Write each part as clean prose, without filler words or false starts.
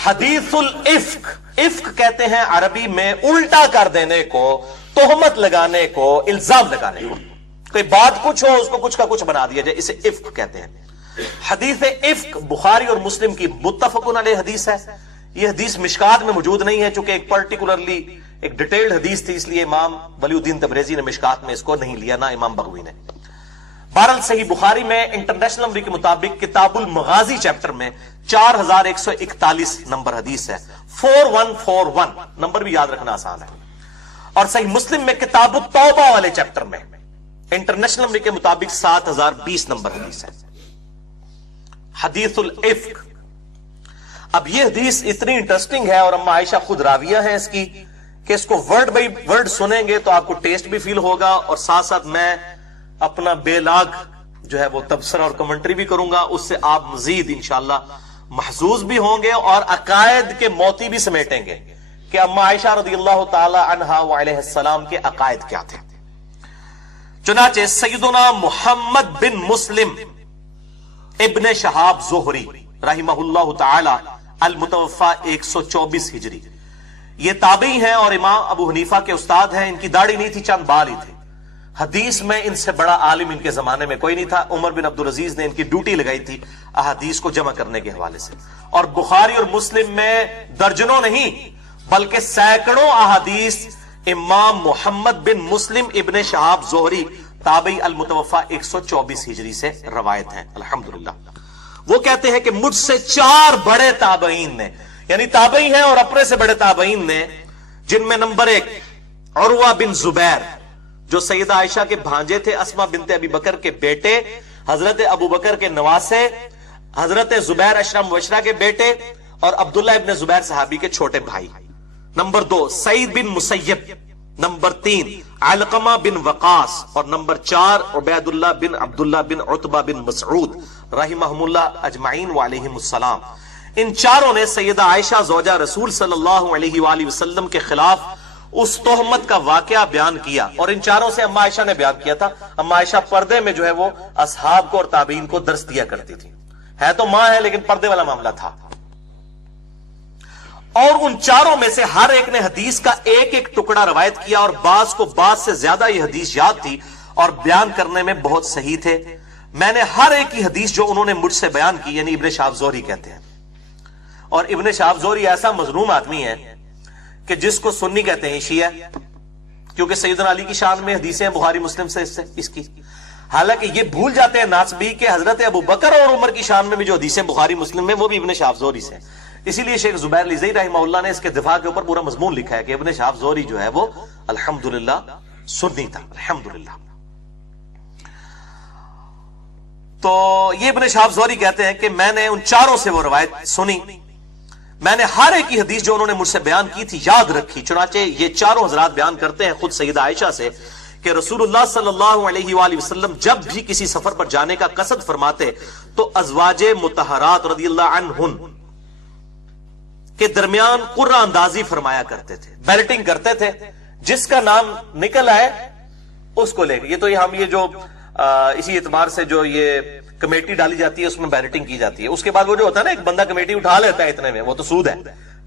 حدیث الافک، افک کہتے ہیں عربی میں الٹا کر دینے کو، تہمت لگانے کو، الزام لگانے کو، کوئی بات کچھ ہو اس کو کچھ کا کچھ بنا دیا جائے، اسے افک کہتے ہیں۔ حدیث افک بخاری اور مسلم کی متفقن علیہ حدیث ہے۔ یہ حدیث مشکات میں موجود نہیں ہے چونکہ ایک پرٹیکولرلی ایک ڈیٹیلڈ حدیث تھی، اس لیے امام ولی الدین تبریزی نے مشکات میں اس کو نہیں لیا، نہ امام بغوی نے۔ بہرحال صحیح بخاری میں انٹرنیشنل نمبر کے مطابق کتاب المغازی چیپٹر میں 4141 نمبر حدیث ہے، 4141 نمبر بھی یاد رکھنا آسان ہے۔ اور صحیح مسلم میں کتاب التوبہ والے چیپٹر میں انٹرنیشنل نمبر کے مطابق 7020 نمبر حدیث ہے، حدیث الافک۔ اب یہ حدیث اتنی انٹرسٹنگ ہے اور اما عائشہ خود راویہ ہیں اس کی کہ اس کو ورڈ بائی ورڈ سنیں گے تو آپ کو ٹیسٹ بھی فیل ہوگا، اور ساتھ ساتھ میں اپنا بے لاگ جو ہے وہ تبصرہ اور کمنٹری بھی کروں گا، اس سے آپ مزید انشاءاللہ محظوظ بھی ہوں گے اور عقائد کے موتی بھی سمیٹیں گے کہ اما عائشہ رضی اللہ تعالی عنہا وعلیہ السلام کے عقائد کیا تھے۔ چنانچہ سیدنا محمد بن مسلم ابن شہاب زہری رحمہ اللہ تعالی المتوفى 124 ہجری، یہ تابعی ہیں اور امام ابو حنیفہ کے استاد ہیں۔ ان کی داڑھی نہیں تھی، چند بال ہی تھے۔ حدیث میں ان سے بڑا عالم ان کے زمانے میں کوئی نہیں تھا۔ عمر بن عبدالعزیز نے ان کی ڈیوٹی لگائی تھی احادیث کو جمع کرنے کے حوالے سے، اور بخاری اور مسلم میں درجنوں نہیں بلکہ سینکڑوں احادیث امام محمد بن مسلم ابن شہاب زہری تابعی المتوفى 124 ہجری سے روایت ہیں۔ الحمدللہ وہ کہتے ہیں کہ مجھ سے 4 بڑے تابعین نے، یعنی تابعی ہیں اور اپنے سے بڑے تابعین نے، جن میں نمبر 1 عروہ بن زبیر جو سیدہ عائشہ کے بھانجے تھے، اسما بنت ابی بکر کے بیٹے، حضرت ابو بکر کے نواسے، حضرت زبیر اشرا مبشرہ کے بیٹے، اور عبداللہ ابن زبیر صحابی کے چھوٹے بھائی۔ نمبر 2 سعید بن مسیب، نمبر 3 علقمہ بن وقاص، اور نمبر 4 عبید اللہ بن عبداللہ بن عتبہ بن مسعود رحمہم اللہ اجمعین وعلیہم السلام۔ ان چاروں نے سیدہ عائشہ زوجہ رسول صلی اللہ علیہ وآلہ وسلم کے خلاف اس تہمت کا واقعہ بیان کیا، اور ان چاروں سے اما عائشہ نے بیان کیا تھا۔ اما عائشہ پردے میں جو ہے وہ اصحاب کو اور تابعین کو درس دیا کرتی تھی، ہے تو ماں ہے لیکن پردے والا معاملہ تھا۔ اور ان چاروں میں سے ہر ایک نے حدیث کا ایک ایک ٹکڑا روایت کیا، اور بعض کو بعض سے زیادہ یہ حدیث یاد تھی اور بیان کرنے میں بہت صحیح تھے۔ میں نے ہر ایک کی حدیث جو انہوں نے مجھ سے بیان کی، یعنی ابن شہاب زہری کہتے ہیں، اور ابن شہاب زہری ایسا مظلوم آدمی ہے کہ جس کو سنی کہتے ہیں شیعہ، کیونکہ سیدنا علی کی شان میں حدیثیں ہیں بخاری مسلم سے اس کی۔ حالانکہ یہ بھول جاتے ہیں ناصبی کہ حضرت ابو بکر اور عمر کی شان میں بھی جو حدیثیں بخاری مسلم میں وہ بھی ابن شہاب زہری سے ہیں۔ اسی لیے شیخ زبیر لیزئی رحمہ اللہ نے اس کے دفاع کے اوپر پورا مضمون لکھا ہے کہ ابن شہاب زہری جو ہے وہ الحمدللہ سنی تھا، الحمدللہ۔ تو یہ ابن شہاب زہری کہتے ہیں کہ میں نے ان چاروں سے وہ روایت سنی، میں نے ہر ایک کی حدیث جو انہوں نے مجھ سے بیان کی تھی یاد رکھی۔ چنانچہ یہ چاروں حضرات بیان کرتے ہیں خود سیدہ عائشہ سے کہ رسول اللہ صلی اللہ علیہ وآلہ وسلم جب بھی کسی سفر پر جانے کا قصد فرماتے تو ازواج مطہرات رضی اللہ عنہن کے درمیان قرہ اندازی فرمایا کرتے تھے، بیلٹنگ کرتے تھے، جس کا نام نکل آئے اس کو لے گئے۔ یہ تو ہم یہ جو اسی اعتبار سے جو یہ کمیٹی ڈالی جاتی ہے اس میں بیلٹنگ کی جاتی ہے، اس کے بعد وہ جو ہوتا ہے نا ایک بندہ کمیٹی اٹھا لیتا ہے اتنے میں، وہ تو سود ہے۔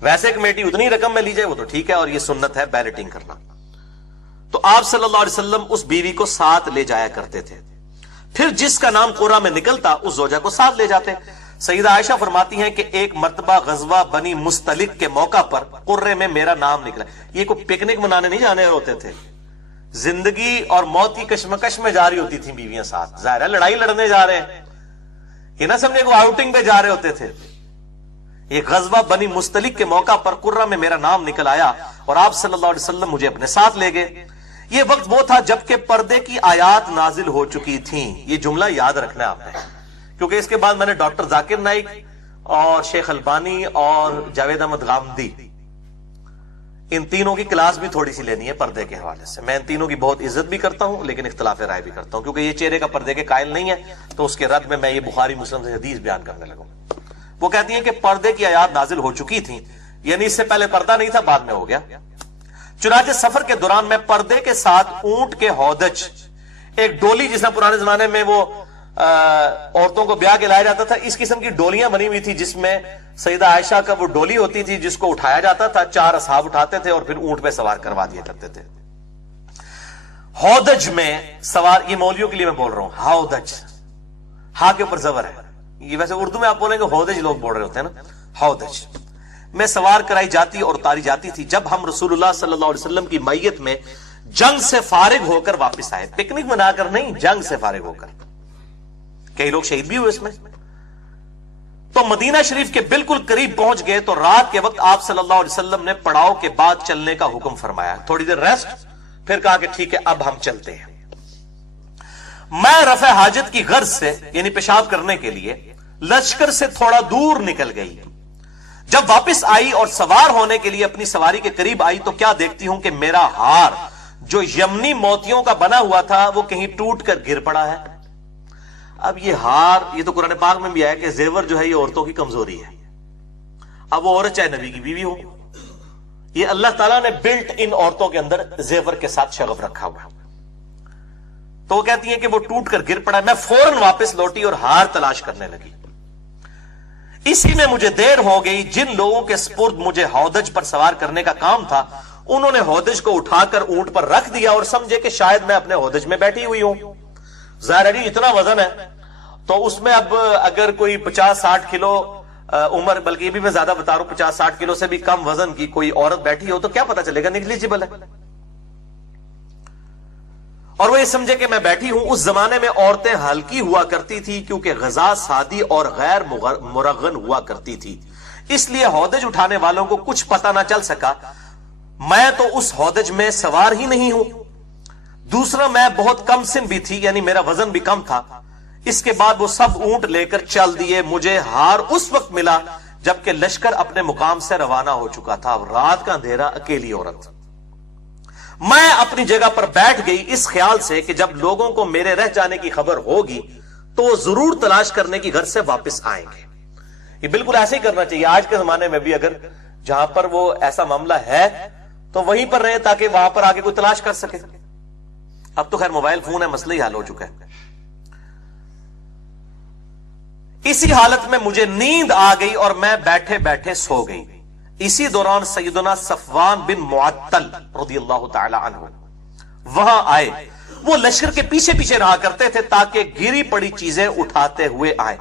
ویسے کمیٹی اتنی رقم میں لی جائے وہ تو ٹھیک ہے، اور یہ سنت ہے بیلٹنگ کرنا۔ تو آپ صلی اللہ علیہ وسلم اس بیوی کو ساتھ لے جایا کرتے تھے، پھر جس کا نام قرہ میں نکلتا اس زوجہ کو ساتھ لے جاتے۔ سیدہ عائشہ فرماتی ہیں کہ ایک مرتبہ غزوہ بنی مستلق کے موقع پر قرے میں میرا نام نکلا۔ یہ کوئی پکنک منانے نہیں جانے ہوتے تھے، زندگی اور موت کی کشمکش میں جاری ہوتی تھی بیویاں ساتھ، ظاہر ہے لڑائی لڑنے جا رہے ہیں، یہ نہ سمجھے کو آؤٹنگ پہ جا رہے ہوتے تھے۔ یہ غزوہ بنی مستلق کے موقع پر قرہ میں میرا نام نکل آیا اور آپ صلی اللہ علیہ وسلم مجھے اپنے ساتھ لے گئے۔ یہ وقت وہ تھا جبکہ پردے کی آیات نازل ہو چکی تھیں۔ یہ جملہ یاد رکھنا ہے آپ نے، کیونکہ اس کے بعد میں نے ڈاکٹر ذاکر نائک اور شیخ البانی اور جاوید احمد غامدی ان تینوں کی کلاس بھی تھوڑی سی لینی ہے پردے کے حوالے سے۔ میں ان تینوں کی بہت عزت بھی کرتا ہوں لیکن اختلاف رائے بھی کرتا ہوں، کیونکہ یہ چہرے کا پردے کے قائل نہیں ہے، تو اس کے رد میں یہ بخاری مسلم سے حدیث بیان کرنے لگوں۔ وہ کہتی ہیں کہ پردے کی آیات نازل ہو چکی تھیں، یعنی اس سے پہلے پردہ نہیں تھا، بعد میں ہو گیا۔ چنانچہ سفر کے دوران میں پردے کے ساتھ اونٹ کے ہودج، ایک ڈولی جس میں پرانے زمانے میں وہ عورتوں کو بیاہ کے لایا جاتا تھا، اس قسم کی ڈولیاں بنی ہوئی تھی جس میں سیدہ عائشہ کا وہ ڈولی ہوتی تھی جس کو اٹھایا جاتا تھا، 4 اصحاب اٹھاتے تھے اور پھر اونٹ پہ سوار کروا دیا کرتے تھے۔ ہودج میں سوار، یہ مولویوں کے لیے میں بول رہا ہوں، ہودج، ہا کے اوپر زبر ہے، یہ ویسے اردو میں آپ بولیں گے ہودج لوگ بول رہے ہوتے ہیں نا، ہودج میں سوار کرائی جاتی اور اتاری جاتی تھی جب ہم رسول اللہ صلی اللہ علیہ وسلم کی میت میں جنگ سے فارغ ہو کر واپس آئے، پکنک منا کر نہیں، جنگ سے فارغ ہو کر، کئی لوگ شہید بھی ہوئے اس میں۔ تو مدینہ شریف کے بالکل قریب پہنچ گئے تو رات کے وقت آپ صلی اللہ علیہ وسلم نے پڑاؤ کے بعد چلنے کا حکم فرمایا، تھوڑی دیر ریسٹ، پھر کہا کہ ٹھیک ہے اب ہم چلتے ہیں۔ میں رفع حاجت کی غرض سے یعنی پیشاب کرنے کے لیے لشکر سے تھوڑا دور نکل گئی، جب واپس آئی اور سوار ہونے کے لیے اپنی سواری کے قریب آئی تو کیا دیکھتی ہوں کہ میرا ہار جو یمنی موتیوں کا بنا ہوا تھا وہ کہیں ٹوٹ کر گر پڑا ہے۔ اب یہ ہار، یہ تو قرآن پاک میں بھی آیا کہ زیور جو ہے یہ عورتوں کی کمزوری ہے، اب وہ عورت چاہے نبی کی بیوی ہو، یہ اللہ تعالیٰ نے بلٹ ان عورتوں کے اندر زیور کے ساتھ شغف رکھا ہوا۔ تو وہ کہتی ہیں کہ وہ ٹوٹ کر گر پڑا، میں فوراً واپس لوٹی اور ہار تلاش کرنے لگی۔ اسی میں مجھے دیر ہو گئی، جن لوگوں کے سپرد مجھے ہودج پر سوار کرنے کا کام تھا انہوں نے ہودج کو اٹھا کر اونٹ پر رکھ دیا اور سمجھے کہ شاید میں اپنے ہودج میں بیٹھی ہوئی ہوں۔ ظاہر ہے اتنا وزن ہے تو اس میں اب اگر کوئی 50-60 کلو عمر، بلکہ یہ بھی میں زیادہ بتا رہا ہوں، 50-60 کلو سے بھی کم وزن کی کوئی عورت بیٹھی ہو تو کیا پتا چلے گا، نیگلیجبل ہے۔ اور وہ یہ سمجھے کہ میں بیٹھی ہوں۔ اس زمانے میں عورتیں ہلکی ہوا کرتی تھی کیونکہ غذا سادی اور غیر مرغن ہوا کرتی تھی، اس لیے ہودج اٹھانے والوں کو کچھ پتہ نہ چل سکا۔ میں تو اس ہودج میں سوار ہی نہیں ہوں، دوسرا میں بہت کم سن بھی تھی، یعنی میرا وزن بھی کم تھا۔ اس کے بعد وہ سب اونٹ لے کر چل دیے۔ مجھے ہار اس وقت ملا جبکہ لشکر اپنے مقام سے روانہ ہو چکا تھا، رات کا اندھیرا، اکیلی عورت۔ میں اپنی جگہ پر بیٹھ گئی اس خیال سے کہ جب لوگوں کو میرے رہ جانے کی خبر ہوگی تو وہ ضرور تلاش کرنے کی غرض سے واپس آئیں گے۔ یہ بالکل ایسے ہی کرنا چاہیے آج کے زمانے میں بھی، اگر جہاں پر وہ ایسا معاملہ ہے تو وہیں پر رہیں تاکہ وہاں پر آگے کوئی تلاش کر سکے۔ اب تو خیر موبائل فون ہے، مسئلہ ہی حل ہو چکا ہے۔ اسی حالت میں مجھے نیند آ گئی اور میں بیٹھے بیٹھے سو گئی۔ اسی دوران سیدنا صفوان بن معطل رضی اللہ تعالی عنہ وہاں آئے۔ وہ لشکر کے پیچھے پیچھے رہا کرتے تھے تاکہ گری پڑی چیزیں اٹھاتے ہوئے آئے،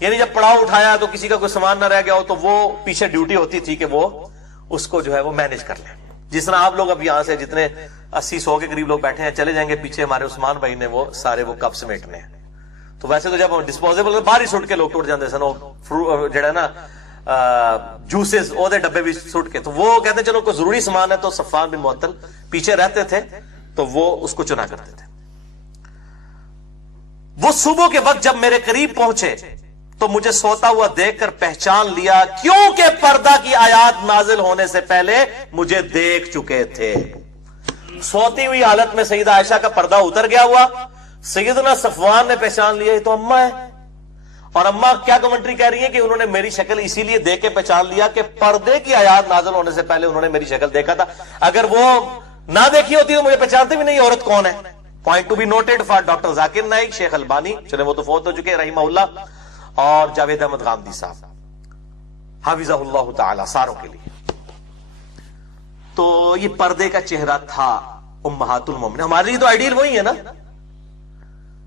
یعنی جب پڑاؤ اٹھایا تو کسی کا کوئی سامان نہ رہ گیا ہو تو وہ پیچھے ڈیوٹی ہوتی تھی کہ وہ اس کو جو ہے وہ مینج کر لیں۔ جس طرح آپ لوگ اب یہاں سے جتنے 80-100 کے قریب لوگ بیٹھے ہیں چلے جائیں گے، پیچھے ہمارے عثمان بھائی نے وہ سارے وہ کپ سمیٹنے ہیں۔ تو ویسے تو جب ڈسپوزیبل باہر ہی سٹ کے لوگ ٹوٹ جاتے سن، جڑا نا جوسز او دے ڈبے بھی سٹ کے، تو وہ کہتے ہیں چلو کوئی ضروری سامان ہے تو صفوان بن معطل پیچھے رہتے تھے تو وہ اس کو چنا کرتے تھے۔ وہ صبح کے وقت جب میرے قریب پہنچے تو مجھے سوتا ہوا دیکھ کر پہچان لیا، کیونکہ پردہ کی آیات نازل ہونے سے پہلے مجھے دیکھ چکے تھے۔ سوتی ہوئی حالت میں سیدہ عائشہ کا پردہ اتر گیا ہوا، سیدنا صفوان نے پہچان لیا یہ تو اماں ہے، اور اماں کیا کمنٹری کہہ رہی ہے کہ انہوں نے میری شکل اسی لیے دیکھ کے پہچان لیا کہ پردے کی آیات نازل ہونے سے پہلے انہوں نے میری شکل دیکھا تھا، اگر وہ نہ دیکھی ہوتی تو مجھے پہچانتے بھی نہیں عورت کون ہے۔ Point to be noted for doctor Zakir Naik, Sheikh Albani, چلے وہ تو فوت ہو چکے رحمہ اللہ، اور جاوید احمد غامدی صاحب حافظہ اللہ تعالی، ساروں کے لیے۔ تو یہ پردے کا چہرہ تھا امہات المومنین۔ ہمارے لیے تو آئیڈیل وہی ہے نا،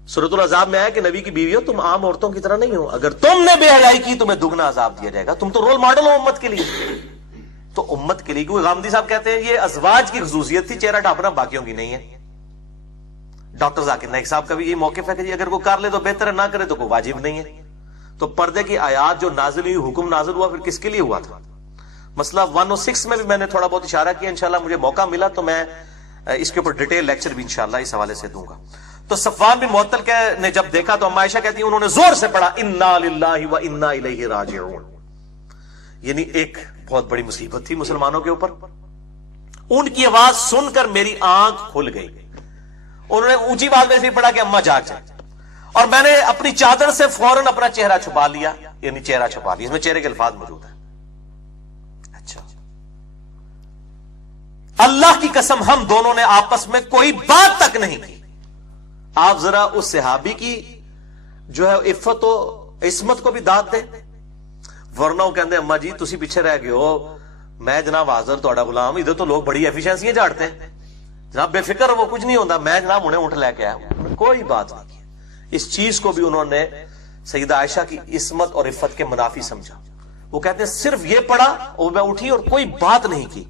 سورۃ العذاب میں آیا کہ نبی کی بیوی ہو تم عام عورتوں کی طرح نہیں ہو، اگر تم نے بے حیائی کی تمہیں دگنا عذاب دیا جائے گا، تم تو رول ماڈل ہو امت کے لیے۔ تو امت کے لیے، کیونکہ غامدی صاحب کہتے ہیں یہ ازواج کی خصوصیت تھی چہرہ ڈھانپنا، باقیوں کی نہیں ہے۔ ڈاکٹر ذاکر نائک صاحب کا بھی یہ موقف ہے کہ اگر کوئی کر لے تو بہتر ہے، نہ کرے تو کوئی واجب نہیں ہے۔ تو پردے کی آیات جو نازل ہوئی، حکم نازل ہوا، پھر کس کے لیے ہوا تھا؟ مسئلہ 106 میں بھی میں نے تھوڑا بہت اشارہ کیا، انشاءاللہ مجھے موقع ملا تو میں اس کے اوپر ڈیٹیل لیکچر بھی انشاءاللہ اس حوالے سے دوں گا۔ تو صفوان بن معطل نے جب دیکھا تو اما عائشہ کہتی ہیں انہوں نے زور سے پڑھا انا للہ و انا الیہ راجعون، یعنی ایک بہت بڑی مصیبت تھی مسلمانوں کے اوپر۔ ان کی آواز سن کر میری آنکھ کھل گئی، انہوں نے اونچی آواز میں پڑھا کہ اما جاگ جائے، اور میں نے اپنی چادر سے فوراً اپنا چہرہ چھپا لیا، یعنی چہرہ چھپا لیا، اس میں چہرے کے الفاظ موجود ہیں۔ اچھا، اللہ کی قسم ہم دونوں نے آپس میں کوئی بات تک نہیں کی۔ آپ ذرا اس صحابی کی جو ہے عفت و عصمت کو بھی داد دے، ورنہ وہ کہتے ہیں اما جی تسی پیچھے رہ گئے ہو، میں جناب حاضر تہاڈا غلام، ادھر تو لوگ بڑی ایفیشنسیاں جھاڑتے ہیں جناب، بے فکر وہ کچھ نہیں ہوتا، میں جناب انہیں اونٹ لے کے آیا، کوئی بات نہیں کی۔ اس چیز کو بھی انہوں نے سیدہ عائشہ کی عصمت اور عفت کے منافی سمجھا۔ وہ کہتے ہیں صرف یہ پڑھا اور میں اٹھی اور کوئی بات نہیں کی،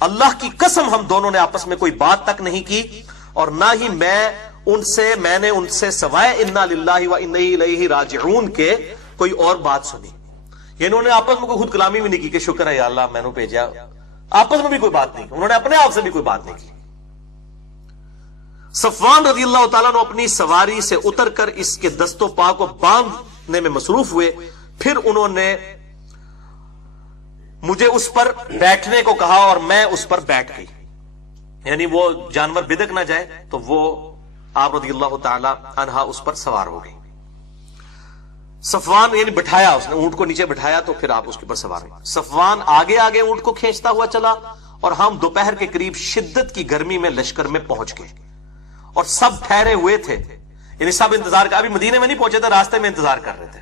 اللہ کی قسم ہم دونوں نے آپس میں کوئی بات تک نہیں کی، اور نہ ہی میں نے ان سے سوائے انا للہ و انا الیہ راجعون کے کوئی اور بات سنی۔ یہ انہوں نے آپس میں کوئی خود کلامی بھی نہیں کی کہ شکر ہے یا اللہ میں نے بھیجا، آپس میں بھی کوئی بات نہیں کی، انہوں نے اپنے آپ سے بھی کوئی بات نہیں کی۔ صفوان رضی اللہ تعالیٰ نے اپنی سواری سے اتر کر اس کے دست و پا کو باندھنے میں مصروف ہوئے، پھر انہوں نے مجھے اس پر بیٹھنے کو کہا اور میں اس پر بیٹھ گئی، یعنی وہ جانور بدک نہ جائے، تو وہ آپ رضی اللہ تعالی عنہا اس پر سوار ہو گئی۔ صفوان یعنی بٹھایا، اس نے اونٹ کو نیچے بٹھایا تو پھر آپ اس کے پر سوار ہوئے۔ صفوان آگے آگے اونٹ کو کھینچتا ہوا چلا اور ہم دوپہر کے قریب شدت کی گرمی میں لشکر میں پہنچ گئے اور سب ٹھہرے ہوئے تھے، یعنی سب انتظار کر، ابھی مدینے میں نہیں پہنچے تھے، راستے میں انتظار کر رہے تھے۔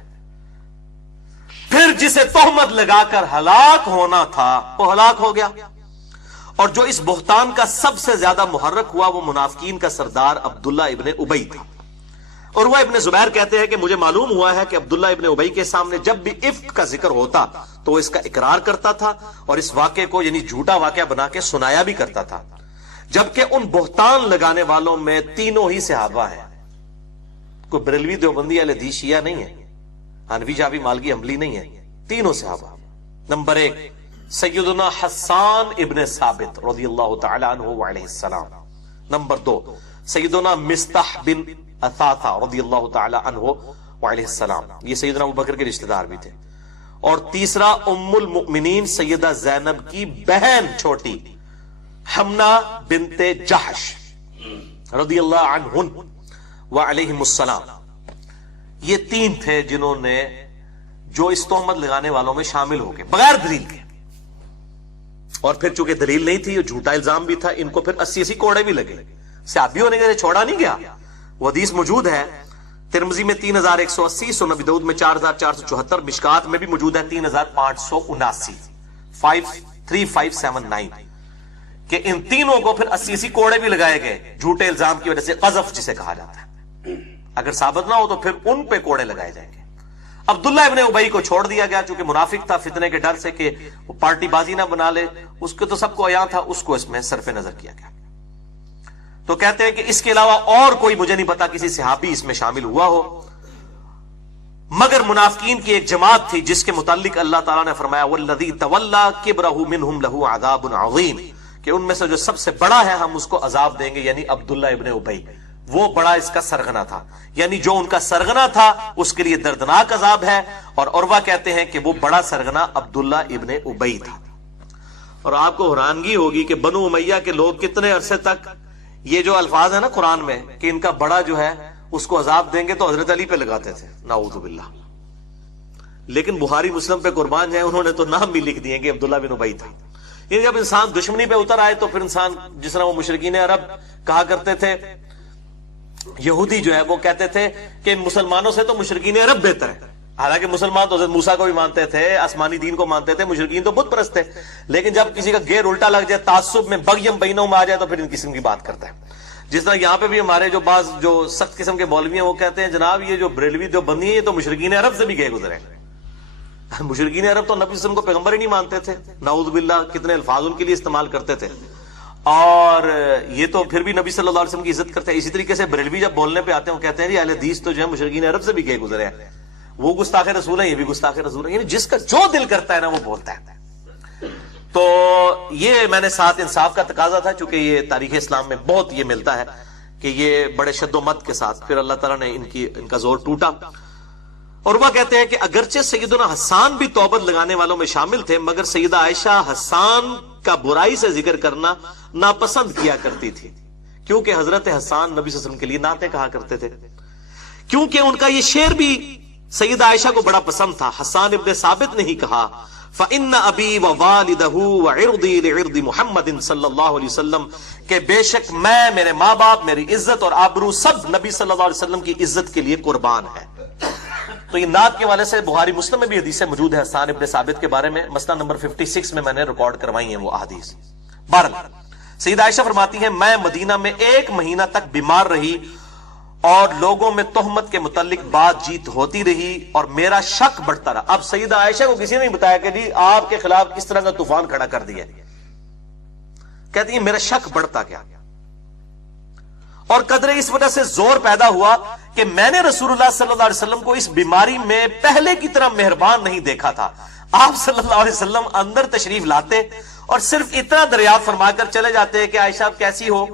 پھر جسے تہمت لگا کر ہلاک ہونا تھا وہ ہلاک ہو گیا، اور جو اس بہتان کا سب سے زیادہ محرک ہوا وہ منافقین کا سردار عبداللہ ابن ابی تھا۔ اور وہ ابن زبیر کہتے ہیں کہ مجھے معلوم ہوا ہے کہ عبداللہ ابن ابی کے سامنے جب بھی افک کا ذکر ہوتا تو وہ اس کا اقرار کرتا تھا اور اس واقعے کو یعنی جھوٹا واقعہ بنا کے سنایا بھی کرتا تھا، جبکہ ان بہتان لگانے والوں میں تینوں ہی صحابہ ہیں، کوئی بریلوی دیوبندی اہل حدیث شیعہ نہیں ہے، حنفی شافعی مالکی حنبلی نہیں ہے، تینوں صحابہ۔ نمبر 1 سیدنا حسان ابن ثابت رضی اللہ تعالی عنہ وعلیہ السلام۔ نمبر 2 سیدنا مستح بن اثاثہ رضی اللہ تعالی عنہ وعلیہ السلام، یہ سیدنا ابو بکر کے رشتہ دار بھی تھے۔ اور تیسرا ام المؤمنین سیدہ زینب کی بہن چھوٹی حمنہ بنت جحش رضی اللہ عنہن وعلیہم السلام، یہ 3 تھے جنہوں نے جو اس تہمت لگانے والوں میں شامل ہو گئے بغیر دلیل کے، اور پھر چونکہ دلیل نہیں تھی، جھوٹا الزام بھی تھا، ان کو پھر 80 کوڑے بھی لگے، صحابی ہونے کے چھوڑا نہیں گیا۔ وہ حدیث موجود ہے ترمذی میں 3180، سنن ابی داؤد میں 4474، مشکات میں بھی موجود ہے 3579 3579، کہ ان تینوں کو پھر 80 کوڑے بھی لگائے گئے جھوٹے الزام کی وجہ سے، قذف جسے کہا جاتا ہے۔ اگر ثابت نہ ہو تو پھر ان پہ کوڑے لگائے جائیں گے۔ عبداللہ ابن ابی کو چھوڑ دیا گیا چونکہ منافق تھا، فتنے کے ڈر سے کہ وہ پارٹی بازی نہ بنا لے، اس کو تو سب کو عیاں تھا، اس کو اس میں صرف نظر کیا گیا۔ تو کہتے ہیں کہ اس کے علاوہ اور کوئی مجھے نہیں پتا کسی صحابی اس میں شامل ہوا ہو، مگر منافقین کی ایک جماعت تھی جس کے متعلق اللہ تعالیٰ نے فرمایا والذی تولی کبرہ منہم لہ عذاب عظیم، کہ ان میں سے جو سب سے بڑا ہے ہم اس کو عذاب دیں گے، یعنی عبداللہ ابن ابی، وہ بڑا اس کا سرغنہ تھا، یعنی جو ان کا سرغنہ تھا اس کے لیے دردناک عذاب ہے۔ اور عروہ کہتے ہیں کہ وہ بڑا سرغنہ عبداللہ ابن ابی تھا۔ اور آپ کو حیرانگی ہوگی کہ بنو امیہ کے لوگ کتنے عرصے تک یہ جو الفاظ ہیں نا قرآن میں کہ ان کا بڑا جو ہے اس کو عذاب دیں گے تو حضرت علی پہ لگاتے تھے، نعوذ باللہ، لیکن بخاری مسلم پہ قربان جائیں انہوں نے تو نام بھی لکھ دیے کہ عبداللہ بن ابی تھا۔ یعنی جب انسان دشمنی پہ اتر آئے تو پھر انسان، جس طرح وہ مشرکین عرب کہا کرتے تھے، یہودی جو ہے وہ کہتے تھے کہ مسلمانوں سے تو مشرکین عرب بہتر ہے، حالانکہ مسلمان تو حضرت موسیٰ کو بھی مانتے تھے، آسمانی دین کو مانتے تھے، مشرکین تو بت پرست تھے، لیکن جب کسی کا گیر الٹا لگ جائے، تعصب میں بغیم بینہم آ جائے تو پھر ان قسم کی بات کرتا ہے۔ جس طرح یہاں پہ بھی ہمارے جو بعض جو سخت قسم کے مولوی ہیں وہ کہتے ہیں جناب یہ جو بریلوی دیوبندی ہیں یہ تو مشرکین عرب سے بھی گئے گزرے ہیں۔ مشرکین عرب تو نبی صلی اللہ علیہ وسلم کو پیغمبر ہی نہیں مانتے تھے، نعوذ باللہ، کتنے الفاظ ان کے لیے استعمال کرتے تھے، اور یہ تو پھر بھی نبی صلی اللہ علیہ وسلم کی عزت کرتے ہیں۔ اسی طریقے سے بریلوی جب بولنے پہ آتے ہیں وہ کہتے ہیں جی اہل حدیث تو جو ہے مشرکین عرب سے بھی گئے گزرے ہیں، وہ گستاخ رسول ہیں، یہ بھی گستاخ رسول ہیں، یعنی جس کا جو دل کرتا ہے نا وہ بولتا ہے۔ تو یہ میں نے ساتھ انصاف کا تقاضا تھا، چونکہ یہ تاریخ اسلام میں بہت یہ ملتا ہے کہ یہ بڑے شد و مت کے ساتھ پھر اللہ تعالیٰ نے ان کا زور ٹوٹا۔ اور وہ کہتے ہیں کہ اگرچہ سیدنا حسان بھی توبت لگانے والوں میں شامل تھے، مگر سیدہ عائشہ حسان کا برائی سے ذکر کرنا ناپسند کیا کرتی تھی، کیونکہ حضرت حسان نبی صلی اللہ علیہ وسلم کے لیے نعتیں کہا کرتے تھے، کیونکہ ان کا یہ شعر بھی سیدہ عائشہ کو بڑا پسند تھا۔ حسان ابن ثابت نے ہی کہا فَإِنَّ أَبِي وَوَالِدَهُ وَعِرْضِي لِعِرْضِ محمد صلی اللہ علیہ وسلم، کہ بے شک میں، میرے ماں باپ، میری عزت اور آبرو سب نبی صلی اللہ علیہ وسلم کی عزت کے لیے قربان ہے۔ تو یہ نعت کے والے سے بخاری مسلم میں بھی حدیثیں موجود ہیں حسان ابن ثابت کے بارے میں، مسئلہ نمبر 56 میں نے ریکارڈ کروائی ہیں وہ احادیث۔ بہرحال سیدہ عائشہ فرماتی ہیں میں مدینہ میں 1 مہینہ تک بیمار رہی اور لوگوں میں تہمت کے متعلق بات چیت ہوتی رہی اور میرا شک بڑھتا رہا۔ اب سیدہ عائشہ کو کسی نے نہیں بتایا کہ جی آپ کے خلاف اس طرح کا طوفان کھڑا کر دیا، کہتی ہیں میرا شک بڑھتا گیا، اور قدرے اس وجہ سے زور پیدا ہوا کہ میں نے رسول اللہ صلی اللہ علیہ وسلم کو اس بیماری میں پہلے کی طرح مہربان نہیں دیکھا تھا۔ آپ صلی اللہ علیہ وسلم اندر تشریف لاتے اور صرف اتنا دریافت فرما کر چلے جاتے کہ عائشہ آپ کیسی ہو۔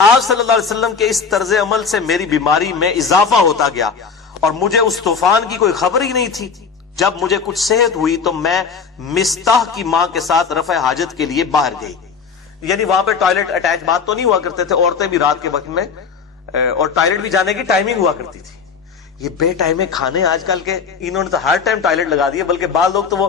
آپ صلی اللہ علیہ وسلم کے اس طرز عمل سے میری بیماری میں اضافہ ہوتا گیا اور مجھے اس طوفان کی کوئی خبر ہی نہیں تھی۔ جب مجھے کچھ صحت ہوئی تو میں مستح کی ماں کے ساتھ رفع حاجت کے لیے باہر گئی، یعنی وہاں پہ ٹوائلٹ اٹیچ بات تو نہیں ہوا کرتے تھے، عورتیں بھی رات کے وقت میں اور ٹوائلٹ بھی جانے کی ٹائمنگ ہوا کرتی تھی۔ یہ بے ٹائم کھانے آج کل کے انہوں نے تو ہر ٹائم ٹوائلٹ لگا دیا، بلکہ بعض لوگ تو وہ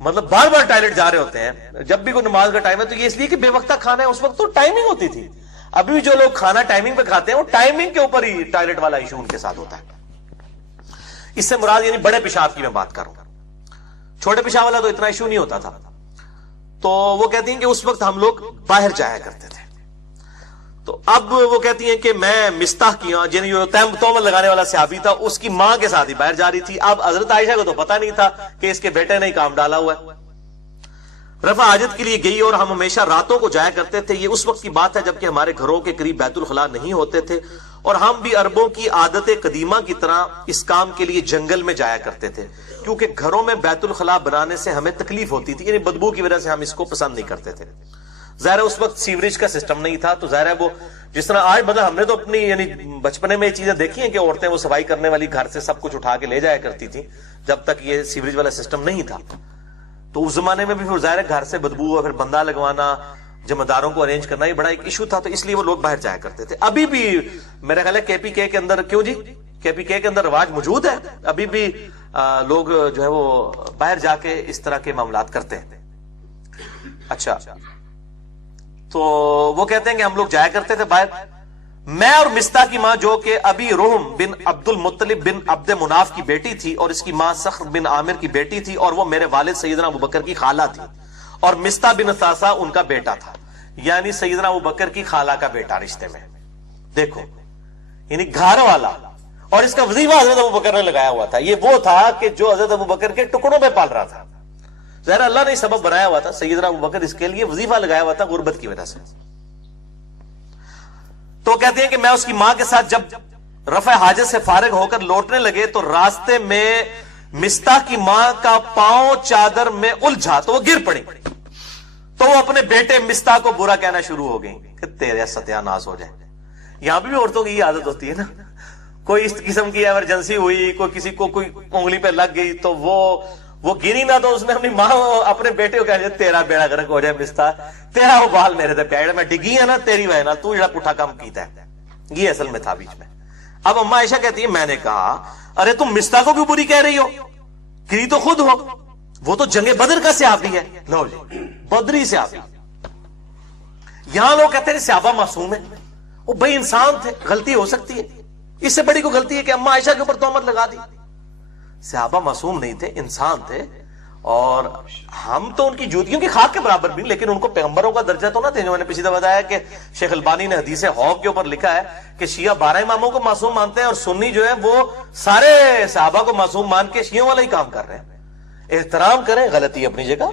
مطلب بار بار ٹوائلٹ جا رہے ہوتے ہیں جب بھی کوئی نماز کا ٹائم ہے، تو یہ اس لیے کہ بے وقتہ کھانا ہے، اس وقت تو ٹائمنگ ہوتی تھی۔ ابھی بھی جو لوگ کھانا ٹائمنگ پہ کھاتے ہیں وہ ٹائمنگ کے اوپر ہی ٹوائلٹ والا ایشو ان کے ساتھ ہوتا ہے۔ اس سے مراد یعنی بڑے پیشاب کی میں بات کر رہا ہوں، چھوٹے پیشاب والا تو اتنا ایشو نہیں ہوتا تھا۔ تو وہ کہتی ہیں کہ اس وقت ہم لوگ باہر جایا کرتے تھے۔ تو اب وہ کہتی ہیں کہ میں مستح کی یعنی جو تہمت لگانے والا صحابی تھا اس کی ماں کے ساتھ ہی باہر جا رہی تھی۔ اب حضرت عائشہ کو تو پتہ نہیں تھا کہ اس کے بیٹے نے ہی کام ڈالا ہوا ہے۔ رفع حاجت کے لیے گئی اور ہم ہمیشہ راتوں کو جایا کرتے تھے۔ یہ اس وقت کی بات ہے جبکہ ہمارے گھروں کے قریب بیت الخلاء نہیں ہوتے تھے، اور ہم بھی عربوں کی عادت قدیمہ کی طرح اس کام کے لیے جنگل میں جایا کرتے تھے، کیونکہ گھروں میں بیت الخلاء بنانے سے ہمیں تکلیف ہوتی تھی، یعنی بدبو کی وجہ سے ہم اس کو پسند نہیں کرتے تھے۔ ظاہر اس وقت سیوریج کا سسٹم نہیں تھا، تو ظاہر ہے وہ جس طرح آج مطلب ہم نے تو اپنی یعنی بچپنے میں یہ چیزیں دیکھی ہیں کہ عورتیں وہ صفائی کرنے والی گھر سے سب کچھ اٹھا کے لے جایا کرتی تھی جب تک یہ سیوریج والا سسٹم نہیں تھا۔ تو اس زمانے میں بھی پھر ظاہر ہے گھر سے بدبو اور پھر بندہ لگوانا، ذمہ داروں کو ارینج کرنا، یہ بڑا ایک ایشو تھا، تو اس لیے وہ لوگ باہر جایا کرتے تھے۔ ابھی بھی میرا خیال ہے کے پی کے اندر، کیوں جی کے پی کے اندر رواج موجود ہے، ابھی بھی لوگ جو ہے وہ باہر جا کے اس طرح کے معاملات کرتے ہیں۔ اچھا، تو وہ کہتے ہیں کہ ہم لوگ جایا کرتے تھے باہر، میں اور مستح کی ماں جو کہ ابی رحم بن عبد المطلب بن عبد مناف کی بیٹی تھی، اور اس کی ماں صخر بن عامر کی بیٹی تھی، اور وہ میرے والد سیدنا ابوبکر کی خالہ تھی، اور مستح بن ثاثہ ان کا بیٹا تھا، یعنی سیدنا ابوبکر کی خالہ کا بیٹا رشتے میں۔ دیکھو یعنی گھر والا، اور اس کا وظیفہ حضرت ابوبکر نے لگایا ہوا تھا۔ یہ وہ تھا کہ جو حضرت ابوبکر کے ٹکڑوں پہ پال رہا تھا، ظاہر اللہ نے سبب بنایا ہوا تھا، سیدنا ابوبکر اس کے لیے وظیفہ لگایا ہوا تھا غربت کی وجہ سے۔ تو کہتے ہیں کہ میں اس کی ماں کے ساتھ جب رفع حاجت سے فارغ ہو کر لوٹنے لگے تو راستے میں مستح کی ماں کا پاؤں چادر میں الجھا تو وہ گر پڑی، تو وہ اپنے بیٹے مستح کو برا کہنا شروع ہو گئی کہ تیرے ستیہ ناس ہو جائے۔ یہاں بھی عورتوں کی یہ عادت ہوتی ہے نا، کوئی اس قسم کی ایمرجنسی ہوئی، کوئی کسی کو کوئی انگلی پہ لگ گئی تو وہ گری نہ، تو اس نے اپنی ماں اپنے بیٹے کو کہا جائے تیرا بیڑا گرک ہو جائے مستح، تیرا وہ بال میرے تے پیا، میں ڈگی ہے نا تیری وجہ نال، تو جڑا پٹھا کام کیتا ہے۔ یہ اصل میں تھا بیچ میں۔ اب اما عائشہ کہتی ہے میں نے کہا ارے تم مستح کو کیوں بری کہہ رہی ہو، گری تو خود ہو، وہ تو جنگ بدر کا صحابی ہے۔ لو جی، بدری صحابی۔ یہاں لوگ کہتے ہیں صحابہ معصوم ہیں، وہ بھائی انسان تھے، غلطی ہو سکتی ہے، اس سے بڑی کوئی غلطی ہے کہ اما عائشہ کے اوپر تہمت لگا دی؟ صحابہ معصوم نہیں تھے، انسان تھے، اور ہم تو ان کی جوتیوں کی خاک کے برابر بھی، لیکن ان کو پیغمبروں کا درجہ تو نہ تھے۔ جو میں نے پچھلی دفعہ بتایا کہ شیخ البانی نے حدیث حوض کے اوپر لکھا ہے کہ شیعہ 12 اماموں کو معصوم مانتے ہیں، اور سنی جو ہے وہ سارے صحابہ کو معصوم مان کے شیعوں والا ہی کام کر رہے ہیں۔ احترام کریں، غلطی اپنی جگہ،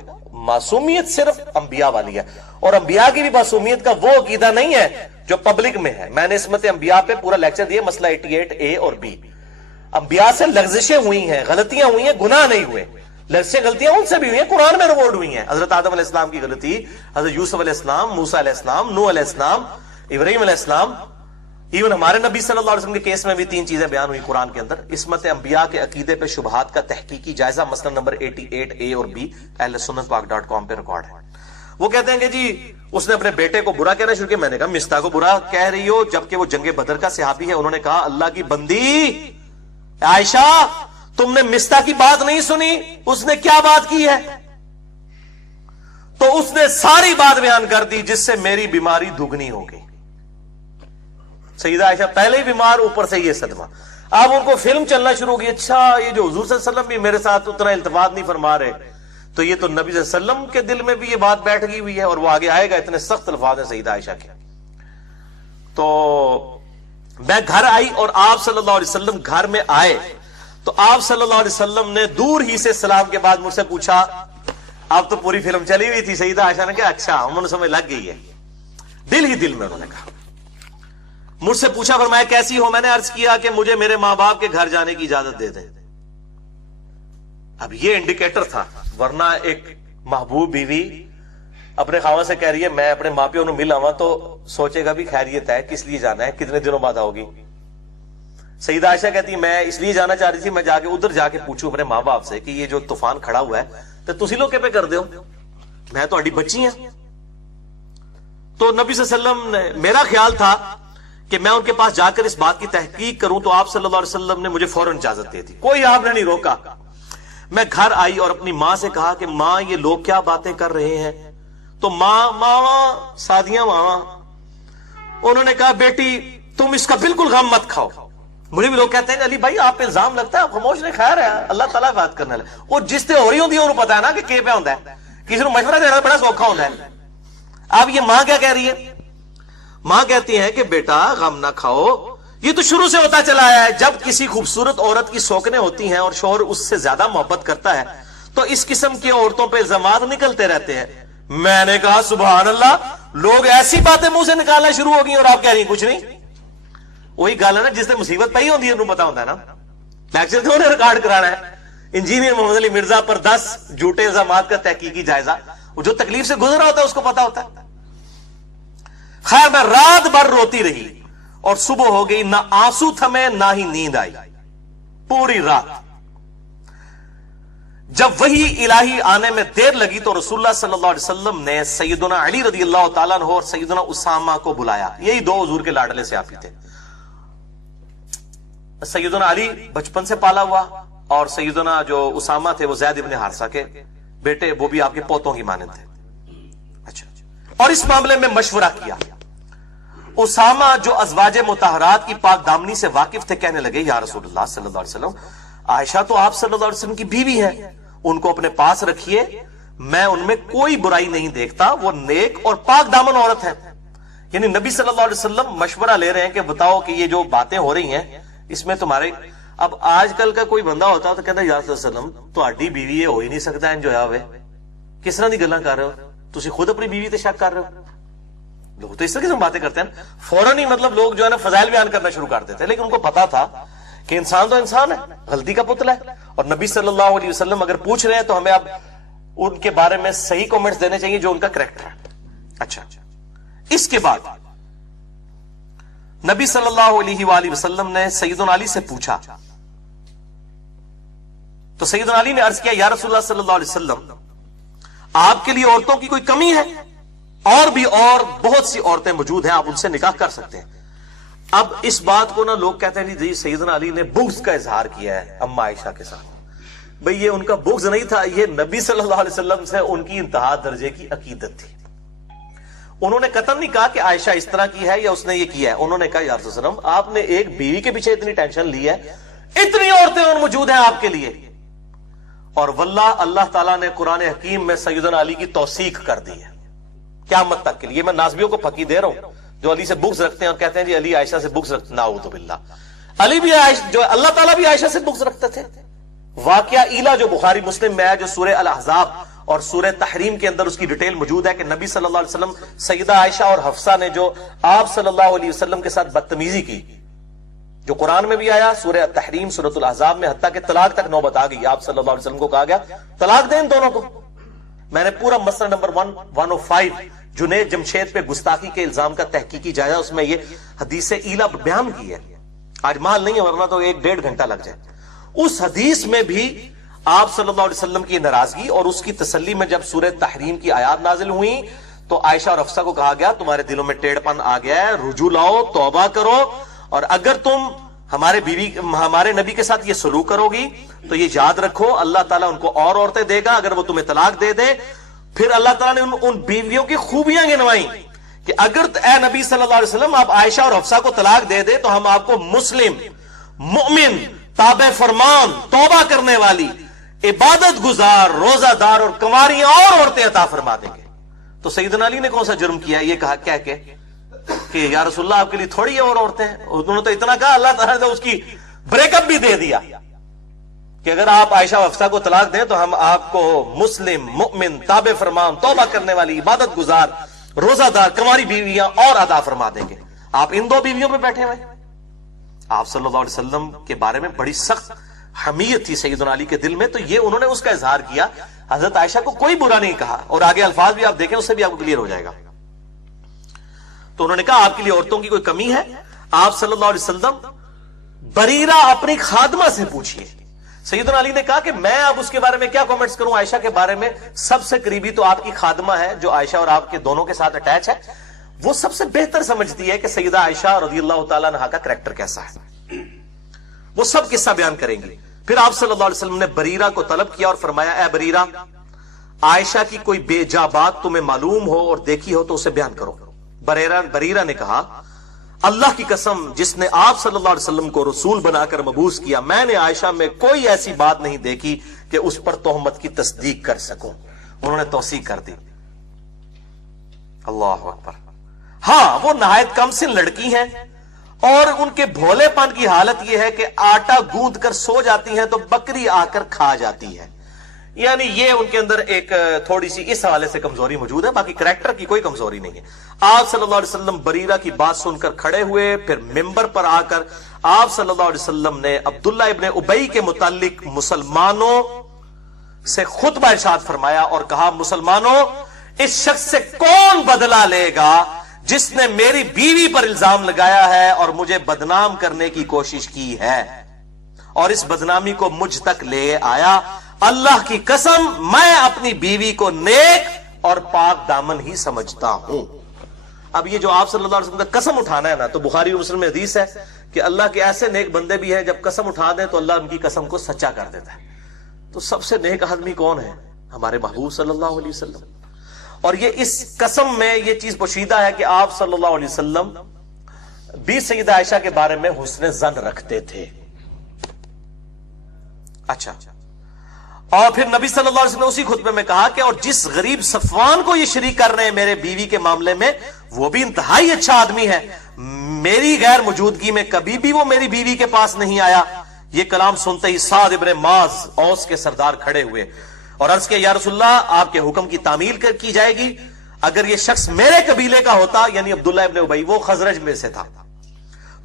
معصومیت صرف انبیاء والی ہے، اور انبیاء کی بھی معصومیت کا وہ عقیدہ نہیں ہے جو پبلک میں ہے۔ میں نے عصمت انبیاء پہ پورا لیکچر دیا، مسئلہ 88A اور B۔ انبیاء سے لغزشیں ہوئی ہیں، غلطیاں ہوئی ہیں، گناہ نہیں ہوئے، لفظیں غلطیاں ان سے بھی ہوئی ہیں، قرآن میں ریکارڈ ہوئی ہیں۔ حضرت آدم علیہ السلام کی غلطی، حضرت یوسف علیہ السلام، موسیٰ علیہ السلام، نوح علیہ السلام، ابراہیم علیہ السلام، ایون ہمارے نبی صلی اللہ علیہ وسلم کے کیس میں بھی 3 چیزیں بیان ہوئی قرآن کے اندر۔ عصمت انبیاء کے عقیدے پہ شبہات کا تحقیقی جائزہ، مسئلہ نمبر 88A اور B اہل سنت پاک .com پہ ریکارڈ ہے۔ وہ کہتے ہیں کہ جی اس نے اپنے بیٹے کو برا کہنا شروع کیا۔ میں نے کہا مستح کو برا کہہ رہی ہو جبکہ وہ جنگ بدر کا صحابی ہے۔ انہوں نے کہا اللہ کی بندی عائشہ تم نے مستہ کی بات نہیں سنی، اس نے کیا بات کی ہے؟ تو اس نے ساری بات بیان کر دی جس سے میری بیماری دگنی ہو گئی۔ سیدہ عائشہ پہلے ہی بیمار، اوپر سے یہ صدمہ۔ اب ان کو فلم چلنا شروع ہو گئی، اچھا یہ جو حضور صلی اللہ علیہ وسلم بھی میرے ساتھ اتنا التفات نہیں فرما رہے، تو یہ تو نبی صلی اللہ علیہ وسلم کے دل میں بھی یہ بات بیٹھ گئی ہوئی ہے، اور وہ آگے آئے گا، اتنے سخت الفاظ ہیں سیدہ عائشہ کے۔ تو میں گھر آئی اور آپ صلی اللہ علیہ وسلم گھر میں آئے، تو آپ صلی اللہ علیہ وسلم نے دور ہی سے سلام کے بعد مجھ سے پوچھا، اب تو پوری فلم چلی ہوئی تھی، سیدہ عائشہ نے کہا اچھا انہوں نے سمجھ لگ گئی ہے، دل ہی دل میں انہوں نے کہا۔ مجھ سے پوچھا فرمایا کیسی ہو؟ میں نے عرض کیا کہ مجھے میرے ماں باپ کے گھر جانے کی اجازت دے دیں۔ اب یہ انڈیکیٹر تھا، ورنہ ایک محبوب بیوی اپنے خاوند سے کہہ رہی ہے میں اپنے ماں پیوں نے مل آواں، تو سوچے گا بھی خیریت ہے، کس لیے جانا ہے، کتنے دنوں بعد ہوگی۔ سیدہ عائشہ کہتی میں اس لیے جانا چاہ رہی تھی، میں جا کے ادھر جا کے پوچھوں اپنے ماں باپ سے کہ یہ جو طوفان کھڑا ہوا ہے تو تسی لوگ پہ کر دیو، میں تو اڈی بچی ہیں۔ تو نبی صلی اللہ علیہ وسلم نے، میرا خیال تھا کہ میں ان کے پاس جا کر اس بات کی تحقیق کروں، تو آپ صلی اللہ علیہ وسلم نے مجھے فوراً اجازت دے دی، کوئی آپ نے نہیں روکا۔ میں گھر آئی اور اپنی ماں سے کہا کہ ماں یہ لوگ کیا باتیں کر رہے ہیں؟ تو ماں سادیاں ماں انہوں نے کہا بیٹی تم اس کا بالکل غم مت کھاؤ۔ مجھے بھی لوگ کہتے ہیں علی بھائی آپ پہ الزام لگتا ہے، آپ خاموش نہیں، خیر ہے اللہ تعالیٰ بات کرنے لگے، وہ جس سے ہو رہی ہوتی ہے انہوں پتا ہے نا کہ پہ ہوتا ہے، کسی کو مشورہ دینا بڑا سوکھا ہوتا ہے۔ اب یہ ماں کیا کہہ رہی ہے؟ ماں کہتی ہیں کہ بیٹا غم نہ کھاؤ، یہ تو شروع سے ہوتا چلا آیا ہے، جب کسی خوبصورت عورت کی سوکنیں ہوتی ہیں اور شوہر اس سے زیادہ محبت کرتا ہے تو اس قسم کی عورتوں پہ الزامات نکلتے رہتے ہیں۔ میں نے کہا سبحان اللہ، لوگ ایسی باتیں منہ سے نکالنا شروع ہو گئی اور آپ کہہ رہی ہیں کچھ نہیں۔ وہی گل ہے نا جس نے مصیبت پئی ہوتی ہے انہوں پتا ہوتا ہے نا، لیکچر تو انہیں ریکارڈ کرانا ہے۔ انجینئر محمد علی مرزا پر 10 جھوٹے الزامات کا تحقیقی جائزہ، وہ جو تکلیف سے گزرا ہوتا ہے اس کو پتا ہوتا ہے۔ خیر میں رات بھر روتی رہی اور صبح ہو گئی، نہ آنسو تھمے نہ ہی نیند آئی پوری رات۔ جب وہی الہی آنے میں دیر لگی تو رسول اللہ صلی اللہ علیہ وسلم نے سیدنا علی رضی اللہ تعالیٰ عنہ اور سیدنا اسامہ کو بلایا، یہی دو حضور کے لاڈلے سے آپ ہی تھے۔ سیدنا علی بچپن سے پالا ہوا اور سیدنا جو اسامہ تھے وہ زید ابن حارثہ کے بیٹے، وہ بھی آپ کے پوتوں کی مانند تھے۔ اچھا، اور اس معاملے میں مشورہ کیا۔ اسامہ جو ازواج مطہرات کی پاک دامنی سے واقف تھے کہنے لگے یا رسول اللہ صلی اللہ علیہ وسلم، عائشہ تو آپ صلی اللہ علیہ وسلم کی بیوی ہے، ان کو اپنے پاس رکھیے، میں ان میں کوئی برائی نہیں دیکھتا، وہ نیک اور پاک دامن عورت ہے۔ یعنی نبی صلی اللہ علیہ وسلم مشورہ لے رہے ہیں کہ بتاؤ کہ یہ جو باتیں ہو رہی ہیں اس میں تمہارے، اب آج کل کا کوئی بندہ ہوتا تو کہتا ہے یا رسول اللہ علیہ وسلم تو اڈی بیوی ہے، ہو ہی نہیں سکتا انجویا ہوئے، کس طرح دی گلاں کر رہے ہو تسی، خود اپنی بیوی تے شک کر رہے ہو۔ لوگ تو اس طرح کی باتیں کرتے ہیں، فوراً ہی مطلب لوگ جو ہے نا فضائل بیان کرنا شروع کر دیتے ہیں، لیکن ان کو پتا تھا کہ انسان تو انسان ہے، غلطی کا پتلا ہے، اور نبی صلی اللہ علیہ وسلم اگر پوچھ رہے ہیں تو ہمیں اب ان کے بارے میں صحیح کامنٹس دینے چاہیے جو ان کا کریکٹر ہے۔ اچھا، اس کے بعد نبی صلی اللہ علیہ وآلہ وسلم نے سیدنا علی سے پوچھا، تو سیدنا علی نے عرض کیا یا رسول اللہ صلی اللہ علیہ وسلم آپ کے لیے عورتوں کی کوئی کمی ہے؟ اور بھی اور بہت سی عورتیں موجود ہیں، آپ ان سے نکاح کر سکتے ہیں۔ اب اس بات کو نا لوگ کہتے ہیں جی سیدنا علی نے بغض کا اظہار کیا ہے اما عائشہ کے ساتھ۔ بھئی یہ ان کا بغض نہیں تھا، یہ نبی صلی اللہ علیہ وسلم سے ان کی انتہا درجے کی عقیدت تھی۔ انہوں نے قطعاً نہیں کہا کہ عائشہ اس طرح کی ہے یا اس نے یہ کیا ہے، انہوں نے کہا یا رسول اللہ علیہ وسلم آپ نے ایک بیوی کے پیچھے اتنی ٹینشن لی ہے، اتنی عورتیں اور موجود ہیں آپ کے لیے۔ اور واللہ اللہ تعالیٰ نے قرآن حکیم میں سیدنا علی کی توثیق کر دی ہے قیامت تک کے لیے۔ میں نازبیوں کو پھکی دے رہا ہوں جو علی سے بغض رکھتے ہیں اور کہتے ہیں جی علی عائشہ سے بغض رکھتے، نعوذ باللہ، علی بھی جو اللہ تعالیٰ بھی عائشہ سے بغض رکھتے تھے۔ واقعہ ایلا جو بخاری مسلم میں ہے، جو سورہ الاحزاب اور سورہ تحریم کے اندر اس کی ڈیٹیل موجود ہے کہ نبی صلی اللہ علیہ وسلم سیدہ عائشہ اور حفصہ نے جو آپ صلی اللہ علیہ وسلم کے ساتھ بدتمیزی کی، جو قرآن میں بھی آیا سورہ تحریم سورۃ الاحزاب میں، حتیٰ کہ طلاق تک نوبت آ گئی، آپ صلی اللہ علیہ وسلم کو کہا گیا طلاق دیں ان دونوں کو۔ میں نے پورا مسئلہ نمبر 105 جنید جمشید پہ گستاخی کے الزام کا تحقیقی جائزہ، اس میں یہ حدیث ایلا بیان کی ہے، آج مال نہیں ہے ورنہ تو 1-1.5 گھنٹہ لگ جائے۔ اس حدیث میں بھی آپ صلی اللہ علیہ وسلم کی ناراضگی اور اس کی تسلی میں جب سورہ تحریم کی آیات نازل ہوئی تو عائشہ اور حفصہ کو کہا گیا تمہارے دلوں میں ٹیڑھ پن آ گیا ہے، رجوع لاؤ، توبہ کرو، اور اگر تم ہمارے نبی کے ساتھ یہ سلوک کرو گی تو یہ یاد رکھو اللہ تعالیٰ ان کو اور عورتیں دے گا اگر وہ تمہیں طلاق دے دے. پھر اللہ تعالیٰ نے ان بیویوں کی خوبیاں گنوائیں کہ اگر اے نبی صلی اللہ علیہ وسلم آپ عائشہ اور حفصہ کو طلاق دے دے تو ہم آپ کو مسلم، مؤمن، تابع فرمان، توبہ کرنے والی، عبادت گزار، روزہ دار اور کنواریاں اور عورتیں عطا فرما دیں گے. تو سیدنا علی نے کون سا جرم کیا؟ یہ کہا کیا کہ یا رسول اللہ آپ کے لیے تھوڑی اور عورتیں ہیں. انہوں نے تو اتنا کہا اللہ تعالیٰ نے اس کی بریک اپ بھی دے دیا کہ اگر آپ عائشہ و حفصہ کو طلاق دیں تو ہم آپ کو مسلم، مؤمن، تابع فرمان، توبہ کرنے والی، عبادت گزار، روزہ دار، کنواری بیویاں اور عطا فرما دیں گے. آپ ان دو بیویوں پہ بیٹھے ہوئے. آپ صلی اللہ علیہ وسلم کے بارے میں بڑی سخت حمیت تھی سیدنا علی کے دل میں، تو یہ انہوں نے اس کا اظہار کیا. حضرت عائشہ کو کوئی برا نہیں کہا، اور آگے الفاظ بھی آپ دیکھیں اس سے بھی آپ کو کلیئر ہو جائے گا. تو انہوں نے کہا آپ کے لیے عورتوں کی کوئی کمی ہے؟ آپ صلی اللہ علیہ وسلم بریرہ اپنی خادمہ سے پوچھئے. سیدنا علی نے کہا کہ میں اب اس کے بارے میں کیا کامنٹس کروں، عائشہ کے بارے میں سب سے قریبی تو آپ کی خادمہ ہے جو عائشہ اور آپ کے دونوں کے ساتھ اٹیچ ہے، وہ سب سے بہتر سمجھتی ہے کہ سیدہ عائشہ رضی اللہ تعالیٰ عنہا کا کریکٹر کیسا ہے. وہ سب قصہ بیان کریں گی. پھر آپ صلی اللہ علیہ وسلم نے بریرہ کو طلب کیا اور فرمایا اے بریرہ، عائشہ کی کوئی بے جا بات تمہیں معلوم ہو اور دیکھی ہو تو اسے بیان کرو. بریرہ نے کہا اللہ کی قسم جس نے آپ صلی اللہ علیہ وسلم کو رسول بنا کر مبعوث کیا، میں نے عائشہ میں کوئی ایسی بات نہیں دیکھی کہ اس پر تہمت کی تصدیق کر سکوں. انہوں نے توثیق کر دی. اللہ اکبر. ہاں وہ نہایت کم سن لڑکی ہیں اور ان کے بھولے پن کی حالت یہ ہے کہ آٹا گوندھ کر سو جاتی ہیں تو بکری آ کر کھا جاتی ہے. یعنی یہ ان کے اندر ایک تھوڑی سی اس حوالے سے کمزوری موجود ہے، باقی کریکٹر کی کوئی کمزوری نہیں ہے. آپ صلی اللہ علیہ وسلم بریرہ کی بات سن کر کھڑے ہوئے. پھر ممبر پر آ کر آپ صلی اللہ علیہ وسلم نے عبداللہ ابن ابی کے متعلق مسلمانوں سے خطبہ ارشاد فرمایا اور کہا مسلمانوں اس شخص سے کون بدلہ لے گا جس نے میری بیوی پر الزام لگایا ہے اور مجھے بدنام کرنے کی کوشش کی ہے اور اس بدنامی کو مجھ تک لے آیا. اللہ کی قسم میں اپنی بیوی کو نیک اور پاک دامن ہی سمجھتا ہوں. اب یہ جو آپ صلی اللہ علیہ وسلم کا قسم اٹھانا ہے نا، تو بخاری و مسلم میں حدیث ہے کہ اللہ کے ایسے نیک بندے بھی ہیں جب قسم اٹھا دیں تو اللہ ان کی قسم کو سچا کر دیتا ہے. تو سب سے نیک آدمی کون ہے؟ ہمارے محبوب صلی اللہ علیہ وسلم. اور یہ اس قسم میں یہ چیز پوشیدہ ہے کہ آپ صلی اللہ علیہ وسلم بھی سیدہ عائشہ کے بارے میں حسن ظن رکھتے تھے. اچھا، اور پھر نبی صلی اللہ علیہ وسلم نے اسی خطبے میں کہا کہ اور جس غریب صفوان کو یہ شریک کر رہے ہیں میرے بیوی کے معاملے میں وہ بھی انتہائی اچھا آدمی ہے، میری غیر موجودگی میں کبھی بھی وہ میری بیوی کے پاس نہیں آیا. یہ کلام سنتے ہی سعد ابن معاذ اوس کے سردار کھڑے ہوئے اور عرض کیا یا رسول اللہ آپ کے حکم کی تعمیل کی جائے گی. اگر یہ شخص میرے قبیلے کا ہوتا یعنی عبداللہ ابن ابی، وہ خزرج میں سے تھا،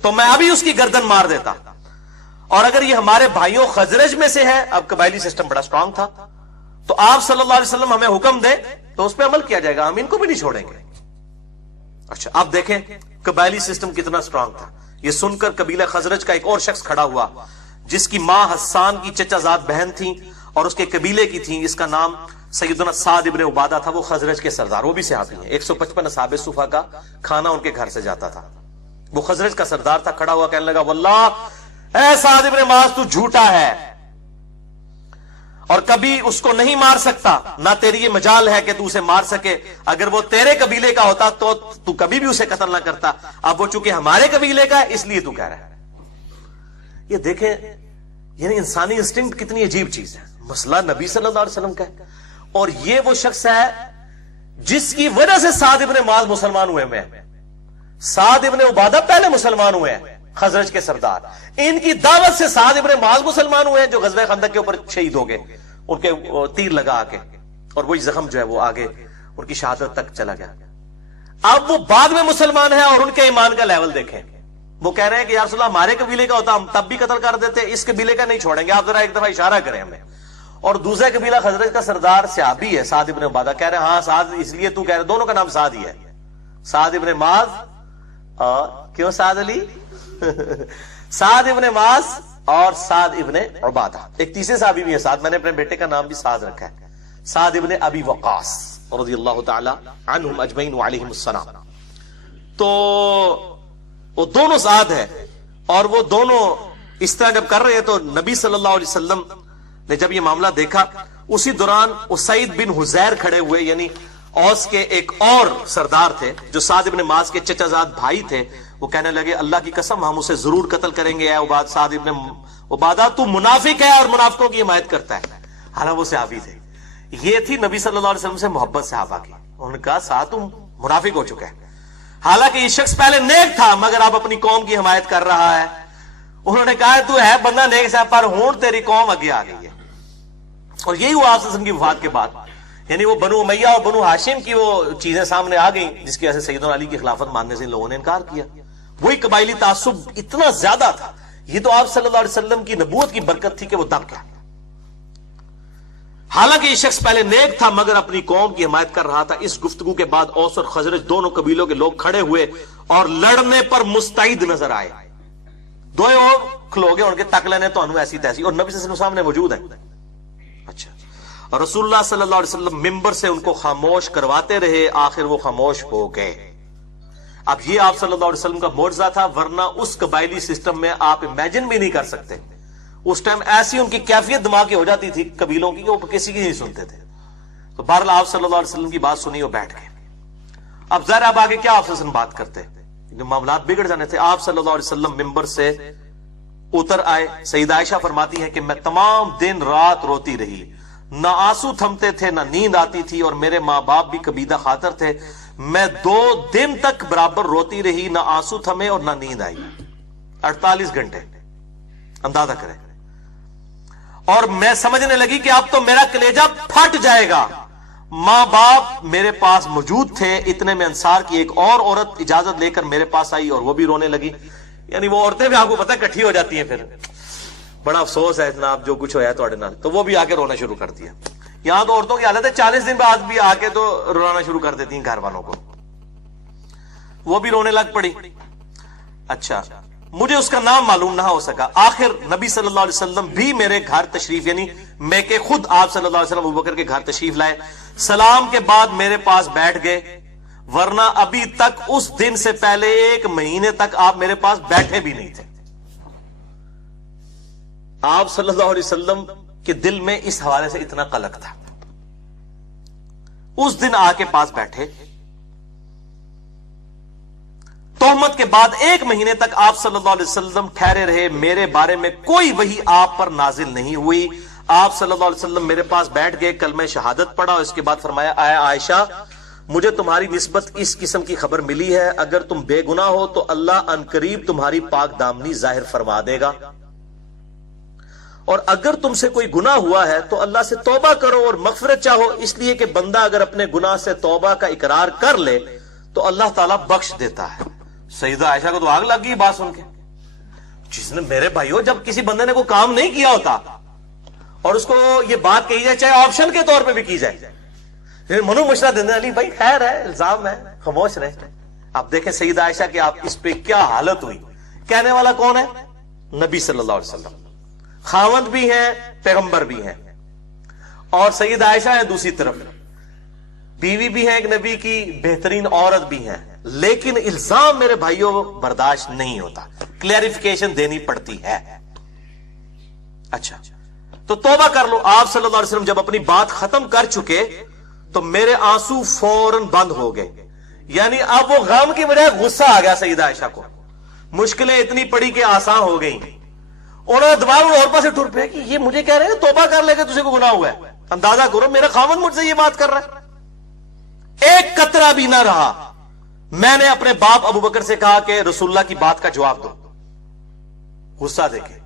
تو میں ابھی اس کی گردن مار دیتا. اور اگر یہ ہمارے بھائیوں خزرج میں سے ہے، اب قبائلی سسٹم بڑا سٹرونگ تھا، تو آپ صلی اللہ علیہ وسلم ہمیں حکم دے تو اس پہ عمل کیا جائے گا، ہم ان کو بھی نہیں چھوڑیں گے. اچھا آپ دیکھیں قبائلی سسٹم کتنا سٹرونگ تھا. یہ سن کر قبیلہ خزرج کا ایک اور شخص کھڑا ہوا جس کی ماں حسان کی چچا زاد بہن تھی اور اس کے قبیلے کی تھی، اس کا نام سیدنا سعد ابن عبادہ تھا. وہ خزرج کے سردار، وہ بھی صحابی ہیں. 155 اصحاب صفا کا کھانا ان کے گھر سے جاتا تھا. وہ خزرج کا سردار تھا. کھڑا ہوا کہنے لگا واللہ اے سعد ابن معاذ تو جھوٹا ہے اور کبھی اس کو نہیں مار سکتا، نہ تیری یہ مجال ہے کہ تو اسے مار سکے. اگر وہ تیرے قبیلے کا ہوتا تو کبھی بھی اسے قتل نہ کرتا. اب وہ چونکہ ہمارے قبیلے کا ہے اس لیے تو کہہ رہا ہے. یہ دیکھیں یعنی انسانی انسٹنکٹ کتنی عجیب چیز ہے. مسئلہ نبی صلی اللہ علیہ وسلم کا ہے اور یہ وہ شخص ہے جس کی وجہ سے سعد ابن معاذ مسلمان ہوئے ہیں. سعد ابن عبادہ پہلے مسلمان ہوئے ہیں، خزرج کے سردار. ان کی دعوت سے سعد ابن معاذ مسلمان ہوئے ہیں جو غزوہ خندق کے اوپر شہید ہو گئے، ان کے تیر لگا کے، اور وہی زخم جو ہے وہ آگے ان کی شہادت تک چلا گیا. اب وہ بعد میں مسلمان ہیں اور ان کے ایمان کا لیول دیکھیں. وہ کہہ رہے ہیں کہ یا رسول اللہ ہمارے قبیلے کا ہوتا ہم تب بھی قتل کر دیتے، اس قبیلے کا نہیں چھوڑیں گے، آپ ذرا ایک دفعہ اشارہ کریں ہمیں. اور دوسرے قبیلہ خزرج کا سردار صحابی ہے سعد ابن عبادہ. کہہ رہے ہیں ہاں سعد اس لیے تو کہہ رہے، دونوں کا نام سعد ہی ہے، سعد ابن معاذ اور کیوں سعد علی سعد ابن معاذ اور سعد ابن عبادہ. ایک تیسرے صحابی بھی ہے سعد، میں نے اپنے بیٹے کا نام بھی سعد رکھا ہے، سعد ابن ابی وقاص رضی اللہ تعالی عنہم اجمعین وعلیہم السلام. تو وہ دونوں سعد ہیں اور وہ دونوں اس طرح جب کر رہے تو نبی صلی اللہ علیہ وسلم نے جب یہ معاملہ دیکھا، اسی دوران اسید بن حزیر کھڑے ہوئے، یعنی اوس کے ایک اور سردار تھے جو سعد بن معاذ کے چچا زاد بھائی تھے، وہ کہنے لگے اللہ کی قسم ہم اسے ضرور قتل کریں گے، اے سعد بن عبادہ تو منافق ہے اور منافقوں کی حمایت کرتا ہے، حالانکہ وہ صحابی تھے۔ یہ تھی نبی صلی اللہ علیہ وسلم سے محبت صحابہ کی، انہوں نے کہا سعد تم منافق ہو چکا ہے، حالانکہ یہ شخص پہلے نیک تھا مگر اب اپنی قوم کی حمایت کر رہا ہے۔ انہوں نے کہا تو ہے بندہ نیک صاحب پر ہون تیری قوم آگے آ گئی ہے۔ اور یہی ہوا آپ کی وفات کے بعد، یعنی وہ بنو امیہ اور بنو ہاشم کی وہ چیزیں سامنے آ گئیں جس کی وجہ سے سیدنا علی کی خلافت ماننے سے ان لوگوں نے انکار کیا۔ وہی قبائلی تعصب اتنا زیادہ تھا، یہ تو آپ صلی اللہ علیہ وسلم کی نبوت کی برکت تھی کہ وہ دب گیا۔ حالانکہ یہ شخص پہلے نیک تھا مگر اپنی قوم کی حمایت کر رہا تھا۔ اس گفتگو کے بعد اوس اور خزرج دونوں قبیلوں کے لوگ کھڑے ہوئے اور لڑنے پر مستعد نظر آئے۔ دوئے اور کھلو گے ان کے تک لینے تو انو ایسی تیسی، اور نبی صلی اللہ علیہ وسلم سامنے موجود ہے۔ اچھا، اور رسول اللہ صلی اللہ علیہ وسلم ممبر سے ان کو خاموش کرواتے رہے، آخر وہ خاموش ہو گئے۔ اب یہ آپ صلی اللہ علیہ وسلم کا معجزہ تھا، ورنہ اس قبائلی سسٹم میں آپ امیجن بھی نہیں کر سکتے۔ اس ٹائم ایسی ان کی کیفیت دماغ کی ہو جاتی تھی قبیلوں کی کہ وہ کسی کی نہیں سنتے تھے۔ تو بہرحال آپ صلی اللہ علیہ وسلم کی بات سنی اور بیٹھ گئے۔ اب ظاہر اب آگے کیا آپ صلی اللہ علیہ وسلم بات کرتے، جو معاملات بگڑ جانے تھے۔ آپ صلی اللہ علیہ وسلم ممبر سے اتر آئے۔ سیدہ عائشہ فرماتی ہے کہ میں تمام دن رات روتی رہی، نہ آنسو تھمتے تھے نہ نیند آتی تھی، اور میرے ماں باپ بھی کبیدہ خاطر تھے۔ میں 2 دن تک برابر روتی رہی، نہ آنسو تھمے اور نہ نیند آئی۔ 48 گھنٹے اندازہ کریں۔ اور میں سمجھنے لگی کہ اب تو میرا کلیجہ پھٹ جائے گا۔ ماں باپ میرے پاس موجود تھے، اتنے میں انصار کی ایک اور عورت اجازت لے کر میرے پاس آئی اور وہ بھی رونے لگی۔ یعنی وہ عورتیں بھی آپ کو پتہ کٹھی ہو جاتی ہیں، پھر بڑا افسوس ہے جناب جو کچھ ہوا ہے تھوڑے نال، تو وہ بھی آ کے رونا شروع کر دیا۔ یہاں تو عورتوں کی حالت ہے 40 دن بعد بھی آ کے تو رونا شروع کر دیتی ہیں گھر والوں کو، وہ بھی رونے لگ پڑی۔ اچھا، مجھے اس کا نام معلوم نہ ہو سکا۔ آخر نبی صلی اللہ علیہ وسلم بھی میرے گھر تشریف، یعنی میں کہ خود آپ صلی اللہ علیہ وسلم ابوبکر کے گھر تشریف لائے، سلام کے بعد میرے پاس بیٹھ گئے، ورنہ ابھی تک اس دن سے پہلے 1 مہینے تک آپ میرے پاس بیٹھے بھی نہیں تھے۔ آپ صلی اللہ علیہ وسلم کے دل میں اس حوالے سے اتنا قلق تھا۔ اس دن آ کے پاس بیٹھے، تہمت کے بعد 1 مہینے تک آپ صلی اللہ علیہ وسلم ٹھہرے رہے، میرے بارے میں کوئی وحی آپ پر نازل نہیں ہوئی۔ آپ صلی اللہ علیہ وسلم میرے پاس بیٹھ گئے، کلمہ شہادت پڑھا اور اس کے بعد فرمایا اے عائشہ، مجھے تمہاری نسبت اس قسم کی خبر ملی ہے، اگر تم بے گناہ ہو تو اللہ ان قریب تمہاری پاک دامنی ظاہر فرما دے گا، اور اگر تم سے کوئی گناہ ہوا ہے تو اللہ سے توبہ کرو اور مغفرت چاہو، اس لیے کہ بندہ اگر اپنے گناہ سے توبہ کا اقرار کر لے تو اللہ تعالیٰ بخش دیتا ہے۔ سیدہ عائشہ کو تو آگ لگ گئی بات سن کے، جس نے میرے بھائیو جب کسی بندے نے کوئی کام نہیں کیا ہوتا اور اس کو یہ بات کہی جائے، چاہے آپشن کے طور پہ بھی کی جائے، منو مشورہ دینے علی بھائی خیر ہے، الزام ہے، خاموش رہے۔ آپ دیکھیں سیدہ عائشہ کہ آپ اس پہ کیا حالت ہوئی۔ کہنے والا کون ہے؟ نبی صلی اللہ علیہ وسلم، خاوند بھی ہیں پیغمبر بھی ہیں، اور سیدہ عائشہ ہے دوسری طرف، بیوی بھی ہے ایک نبی کی، بہترین عورت بھی ہیں، لیکن الزام میرے بھائیوں برداشت نہیں ہوتا، کلیریفیکیشن دینی پڑتی ہے۔ اچھا تو توبہ کر لو۔ آپ صلی اللہ علیہ وسلم جب اپنی بات ختم کر چکے تو میرے آنسو فوراً بند ہو گئے، یعنی اب وہ غم کی بجائے غصہ آ گیا سیدہ عائشہ کو، مشکلیں اتنی پڑی کہ آسان ہو گئیں۔ انہوں نے دوبارہ اور پاس سے ٹر پے کہ یہ مجھے کہہ رہے ہیں توبہ کر لے کے تجھے کو گناہ ہوا ہے، اندازہ کرو میرا خاوند مجھ سے یہ بات کر رہا ہے۔ ایک قطرہ بھی نہ رہا۔ میں نے اپنے باپ ابوبکر سے کہا کہ رسول اللہ کی بات کا جواب دو۔ غصہ دیکھیں،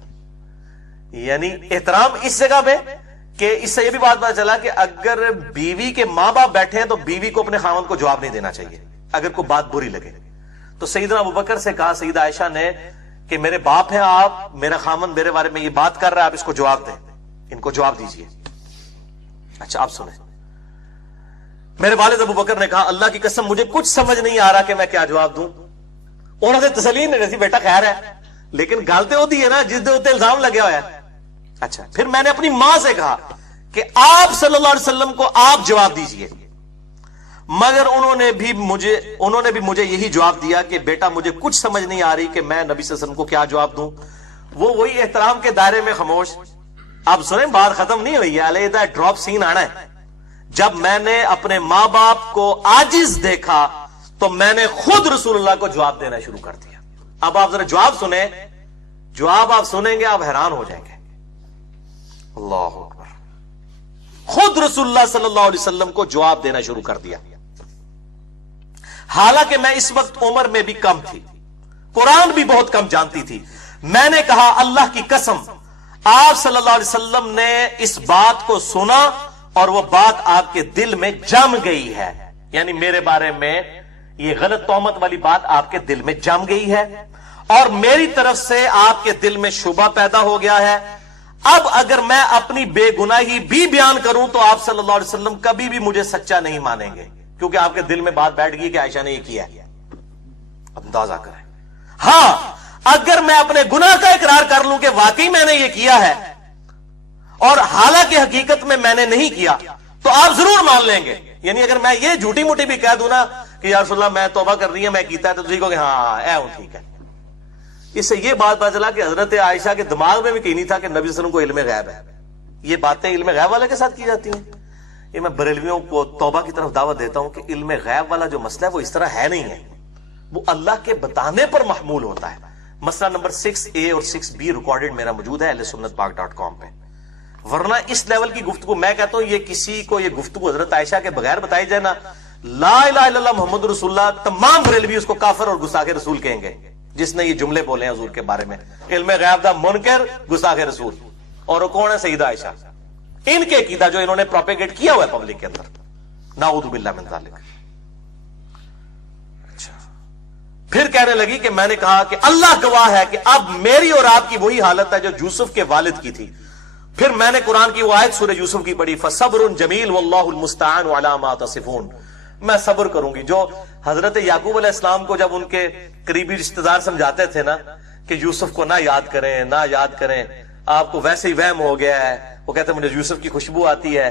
یعنی احترام اس جگہ پہ کہ اس سے یہ بھی بات پتا چلا کہ اگر بیوی کے ماں باپ بیٹھے ہیں تو بیوی کو اپنے خاوند کو جواب نہیں دینا چاہیے اگر کوئی بات بری لگے۔ تو سیدنا ابوبکر سے کہا سیدہ عائشہ نے کہ میرے باپ ہیں آپ، میرا خاوند میرے بارے میں یہ بات کر رہا ہے، آپ اس کو جواب دیں، ان کو جواب دیجئے۔ اچھا آپ سنیں، میرے والد ابوبکر نے کہا اللہ کی قسم مجھے کچھ سمجھ نہیں آ رہا کہ میں کیا جواب دوں۔ انہوں نے تسلی نہیں رہی، بیٹا خیر ہے، لیکن غلطی ہوتی ہے نا جس دے الزام لگے ہوا ہے۔ اچھا پھر میں نے اپنی ماں سے کہا کہ آپ صلی اللہ علیہ وسلم کو آپ جواب دیجئے۔ مگر انہوں نے بھی مجھے یہی جواب دیا کہ بیٹا مجھے کچھ سمجھ نہیں آ رہی کہ میں نبی صلی اللہ علیہ وسلم کو کیا جواب دوں. وہ وہی احترام کے دائرے میں خاموش. اب سنیں بات ختم نہیں ہوئی ہے, علیحدہ ڈراپ سین آنا ہے. جب میں نے اپنے ماں باپ کو عاجز دیکھا تو میں نے خود رسول اللہ کو جواب دینا شروع کر دیا. اب آپ ذرا جواب سنیں, جواب آپ سنیں گے آپ حیران ہو جائیں گے. اللہ اکبر. خود رسول اللہ صلی اللہ علیہ وسلم کو جواب دینا شروع کر دیا. حالانکہ میں اس وقت عمر میں بھی کم تھی, قرآن بھی بہت کم جانتی تھی. میں نے کہا اللہ کی قسم آپ صلی اللہ علیہ وسلم نے اس بات کو سنا اور وہ بات آپ کے دل میں جم گئی ہے. یعنی میرے بارے میں یہ غلط تہمت والی بات آپ کے دل میں جم گئی ہے اور میری طرف سے آپ کے دل میں شبہ پیدا ہو گیا ہے. اب اگر میں اپنی بے گناہی بھی بیان کروں تو آپ صلی اللہ علیہ وسلم کبھی بھی مجھے سچا نہیں مانیں گے, کیونکہ آپ کے دل میں بات بیٹھ گئی کہ عائشہ نے یہ کیا ہے. اندازہ کریں. ہاں اگر میں اپنے گناہ کا اقرار کر لوں کہ واقعی میں نے یہ کیا ہے اور حالانکہ حقیقت میں نے نہیں کیا تو آپ ضرور مان لیں گے. یعنی اگر میں یہ جھوٹی موٹی بھی کہہ دوں نا کہ یا رسول اللہ میں توبہ کر رہی ہوں میں کیتا ہے تو تجھے کہو گے ہاں اے ہوں ٹھیک ہے. اس سے یہ بات پتا چلا کہ حضرت عائشہ کے دماغ میں بھی کہیں نہیں تھا کہ نبی صلی اللہ علیہ وسلم کو علم غیب ہے. یہ باتیں علم غیب والے کے ساتھ کی جاتی ہیں. یہ میں بریلویوں کو توبہ کی طرف دعوت دیتا ہوں کہ علم غیب والا جو مسئلہ ہے وہ اس طرح ہے نہیں ہے, وہ اللہ کے بتانے پر محمول ہوتا ہے. مسئلہ نمبر 6A اور 6B ریکارڈڈ میرا موجود ہے اہلسنتپاک.com پہ. ورنہ اس لیول کی گفتگو میں کہتا ہوں یہ کسی کو یہ گفتگو حضرت عائشہ کے بغیر بتائی جائے نا, لا الہ الا اللہ محمد رسول اللہ, تمام بریلوی اس کو کافر اور گستاخ رسول کہیں گے جس نے یہ جملے بولے ہیں حضور کے بارے میں. علم غیب دا منکر گستاخ رسول. اور وہ کون ہے؟ سیدہ عائشہ. ان کے عقیدہ جو انہوں نے پروپیگیٹ کیا ہوا ہے پبلک کے اندر, نعوذ باللہ من ذالک. اچھا پھر کہنے لگی کہ میں نے کہا کہ اللہ گواہ ہے کہ اب میری اور آپ کی وہی حالت ہے جو یوسف کے والد کی تھی. پھر میں نے قرآن کی وہ آیت سورہ یوسف کی پڑھی, فصبر جمیل واللہ المستعان علی ما تصفون. میں صبر کروں گی. جو حضرت یعقوب علیہ السلام کو جب ان کے قریبی رشتہ دار سمجھاتے تھے نا کہ یوسف کو نہ یاد کریں نہ یاد کریں, آپ کو ویسے ہی وہم ہو گیا ہے, وہ کہتے ہیں مجھے یوسف کی خوشبو آتی ہے,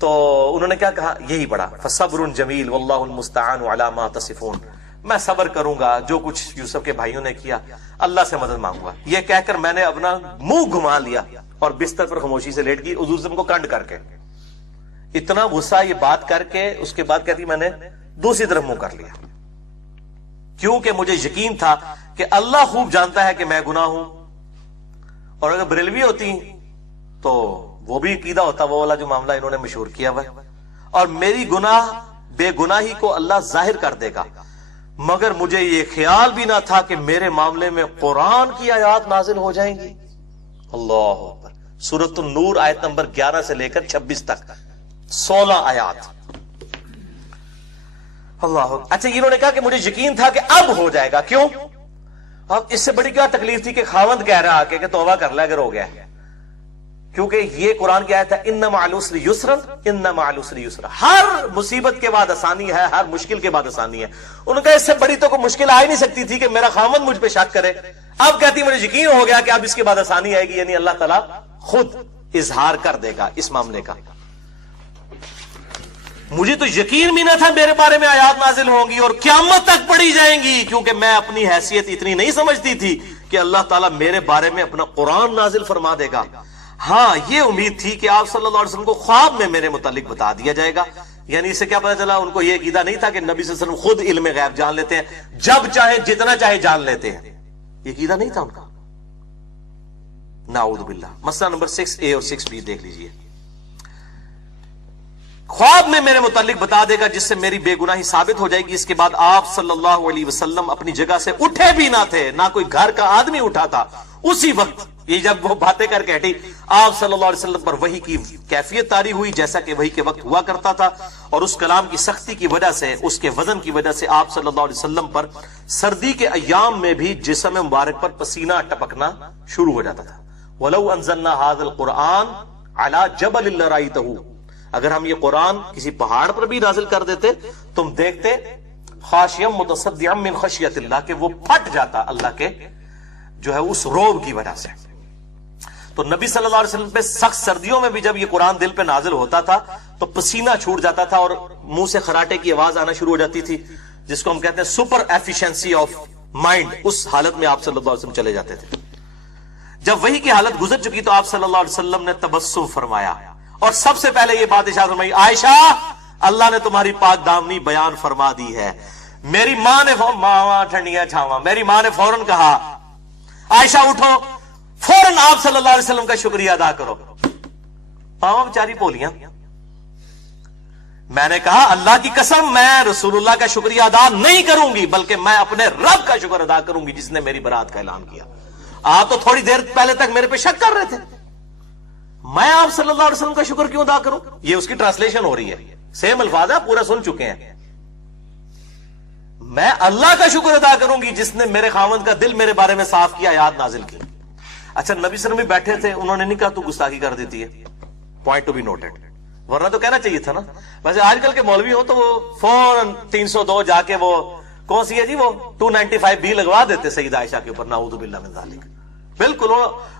تو انہوں نے کیا کہا؟ یہی پڑھا فصبر جمیل واللہ المستعان علی ما تصفون. میں صبر کروں گا جو کچھ یوسف کے بھائیوں نے کیا, اللہ سے مدد مانگوں گا. یہ کہہ کر میں نے اپنا منہ گھما لیا اور بستر پر خاموشی سے لیٹ گئی حضور صلی اللہ علیہ وسلم کو کنڈ کر کے. اتنا غصہ یہ بات کر کے اس کے بعد کہتی میں نے دوسری طرف منہ کر لیا, کیونکہ مجھے یقین تھا کہ اللہ خوب جانتا ہے کہ میں گناہ ہوں. اور اگر بریلوی ہوتی تو وہ بھی عقیدہ ہوتا وہ والا جو معاملہ انہوں نے مشہور کیا ہوا ہے, اور میری گناہ بے گناہی کو اللہ ظاہر کر دے گا. مگر مجھے یہ خیال بھی نہ تھا کہ میرے معاملے میں قرآن کی آیات نازل ہو جائیں گی. اللہ اکبر. سورۃ النور آیت نمبر 11 سے لے کر 26 تک 16 آیات. اللہ. اچھا انہوں نے کہا کہ مجھے یقین تھا کہ اب ہو جائے گا. کیوں؟ اب اس سے بڑی کیا تکلیف تھی کہ خاوند کہہ رہا کہ توبہ کر لے اگر ہو گیا, کیونکہ یہ قرآن کی آیت ہے ان مع العسر یسرا ان مع العسر یسرا. ہر مصیبت کے بعد آسانی ہے, ہر مشکل کے بعد آسانی ہے. انہوں نے کہا اس سے بڑی تو کوئی مشکل آ ہی نہیں سکتی تھی کہ میرا خاوند مجھ پہ شک کرے. اب کہتی مجھے یقین ہو گیا کہ اب اس کے بعد آسانی آئے گی, یعنی اللہ تعالیٰ خود اظہار کر دے گا اس معاملے کا. مجھے تو یقین بھی نہ تھا میرے بارے میں آیات نازل ہوں گی اور قیامت تک پڑھی جائیں گی, کیونکہ میں اپنی حیثیت اتنی نہیں سمجھتی تھی کہ اللہ تعالیٰ میرے بارے میں اپنا قرآن نازل فرما دے گا. ہاں یہ امید تھی کہ آپ صلی اللہ علیہ وسلم کو خواب میں میرے متعلق بتا دیا جائے گا. یعنی اس سے کیا پتا چلا؟ ان کو یہ عقیدہ نہیں تھا کہ نبی صلی اللہ علیہ وسلم خود علم غیب جان لیتے ہیں, جب چاہے جتنا چاہے جان لیتے ہیں. یہ عقیدہ نہیں تھا ان کا. نعوذ باللہ. مسئلہ نمبر 6A اور 6B دیکھ لیجئے. خواب میں میرے متعلق بتا دے گا جس سے میری بے گناہی ثابت ہو جائے گی. اس کے بعد آپ صلی اللہ علیہ وسلم اپنی جگہ سے اٹھے بھی نہ تھے, نہ کوئی گھر کا آدمی اٹھا تھا. اسی وقت یہ جب وہ باتیں کر کے ہٹی, آپ صلی اللہ علیہ وسلم پر وحی کی کیفیت طاری ہوئی جیسا کہ وحی کے وقت ہوا کرتا تھا, اور اس کلام کی سختی کی وجہ سے, اس کے وزن کی وجہ سے آپ صلی اللہ علیہ وسلم پر سردی کے ایام میں بھی جسم مبارک پر پسینہ ٹپکنا شروع ہو جاتا تھا. وَلَوْ أَنزَلْنَا هَذَا الْقُرْآنَ عَلَى جَبَلٍ لَرَأَيْتَهُ. اگر ہم یہ قرآن کسی پہاڑ پر بھی نازل کر دیتے تم دیکھتے خاشعا متصدعا من خشیت اللہ, کہ وہ پھٹ جاتا اللہ کے جو ہے اس روب کی وجہ سے. تو نبی صلی اللہ علیہ وسلم پہ سخت سردیوں میں بھی جب یہ قرآن دل پہ نازل ہوتا تھا تو پسینہ چھوٹ جاتا تھا, اور منہ سے خراٹے کی آواز آنا شروع ہو جاتی تھی، جس کو ہم کہتے ہیں سپر ایفیشنسی آف مائنڈ، اس حالت میں آپ صلی اللہ علیہ وسلم چلے جاتے تھے۔ جب وحی کی حالت گزر چکی تو آپ صلی اللہ علیہ وسلم نے تبسم فرمایا، اور سب سے پہلے یہ بات ارشاد فرمائی، عائشہ اللہ نے تمہاری پاک دامنی بیان فرما دی ہے۔ میری ماں نے ماں ٹھنڈیاں چھاواں، میری ماں نے فوراً کہا عائشہ اٹھو، فوراً آپ صلی اللہ علیہ وسلم کا شکریہ ادا کرو۔ ماں بیچاری بولیاں، میں نے کہا اللہ کی قسم میں رسول اللہ کا شکریہ ادا نہیں کروں گی، بلکہ میں اپنے رب کا شکر ادا کروں گی جس نے میری برات کا اعلان کیا۔ آپ تو تھوڑی دیر پہلے تک میرے پہ شک کر رہے تھے، میں آپ صلی اللہ علیہ وسلم کا شکر کیوں ادا کروں؟ یہ اس کی ٹرانسلیشن ہو رہی ہے، سیم الفاظ ہے، پورا سن چکے ہیں۔ میں اللہ کا شکر ادا کروں گی جس نے میرے خاوند کا دل میرے بارے میں صاف کیا، آیات نازل کی۔ اچھا نبی صلی اللہ علیہ وسلم بیٹھے تھے، انہوں نے نہیں کہا تو گستاخی کر دیتی ہے، پوائنٹ ٹو بی نوٹڈ، ورنہ تو کہنا چاہیے تھا نا۔ ویسے آج کل کے مولوی ہو تو وہ فوراً 302 جا کے وہ کون سی ہے جی، وہ 295 بھی لگوا دیتے سیدہ عائشہ کے اوپر، نعوذ باللہ من ذالک۔ بالکل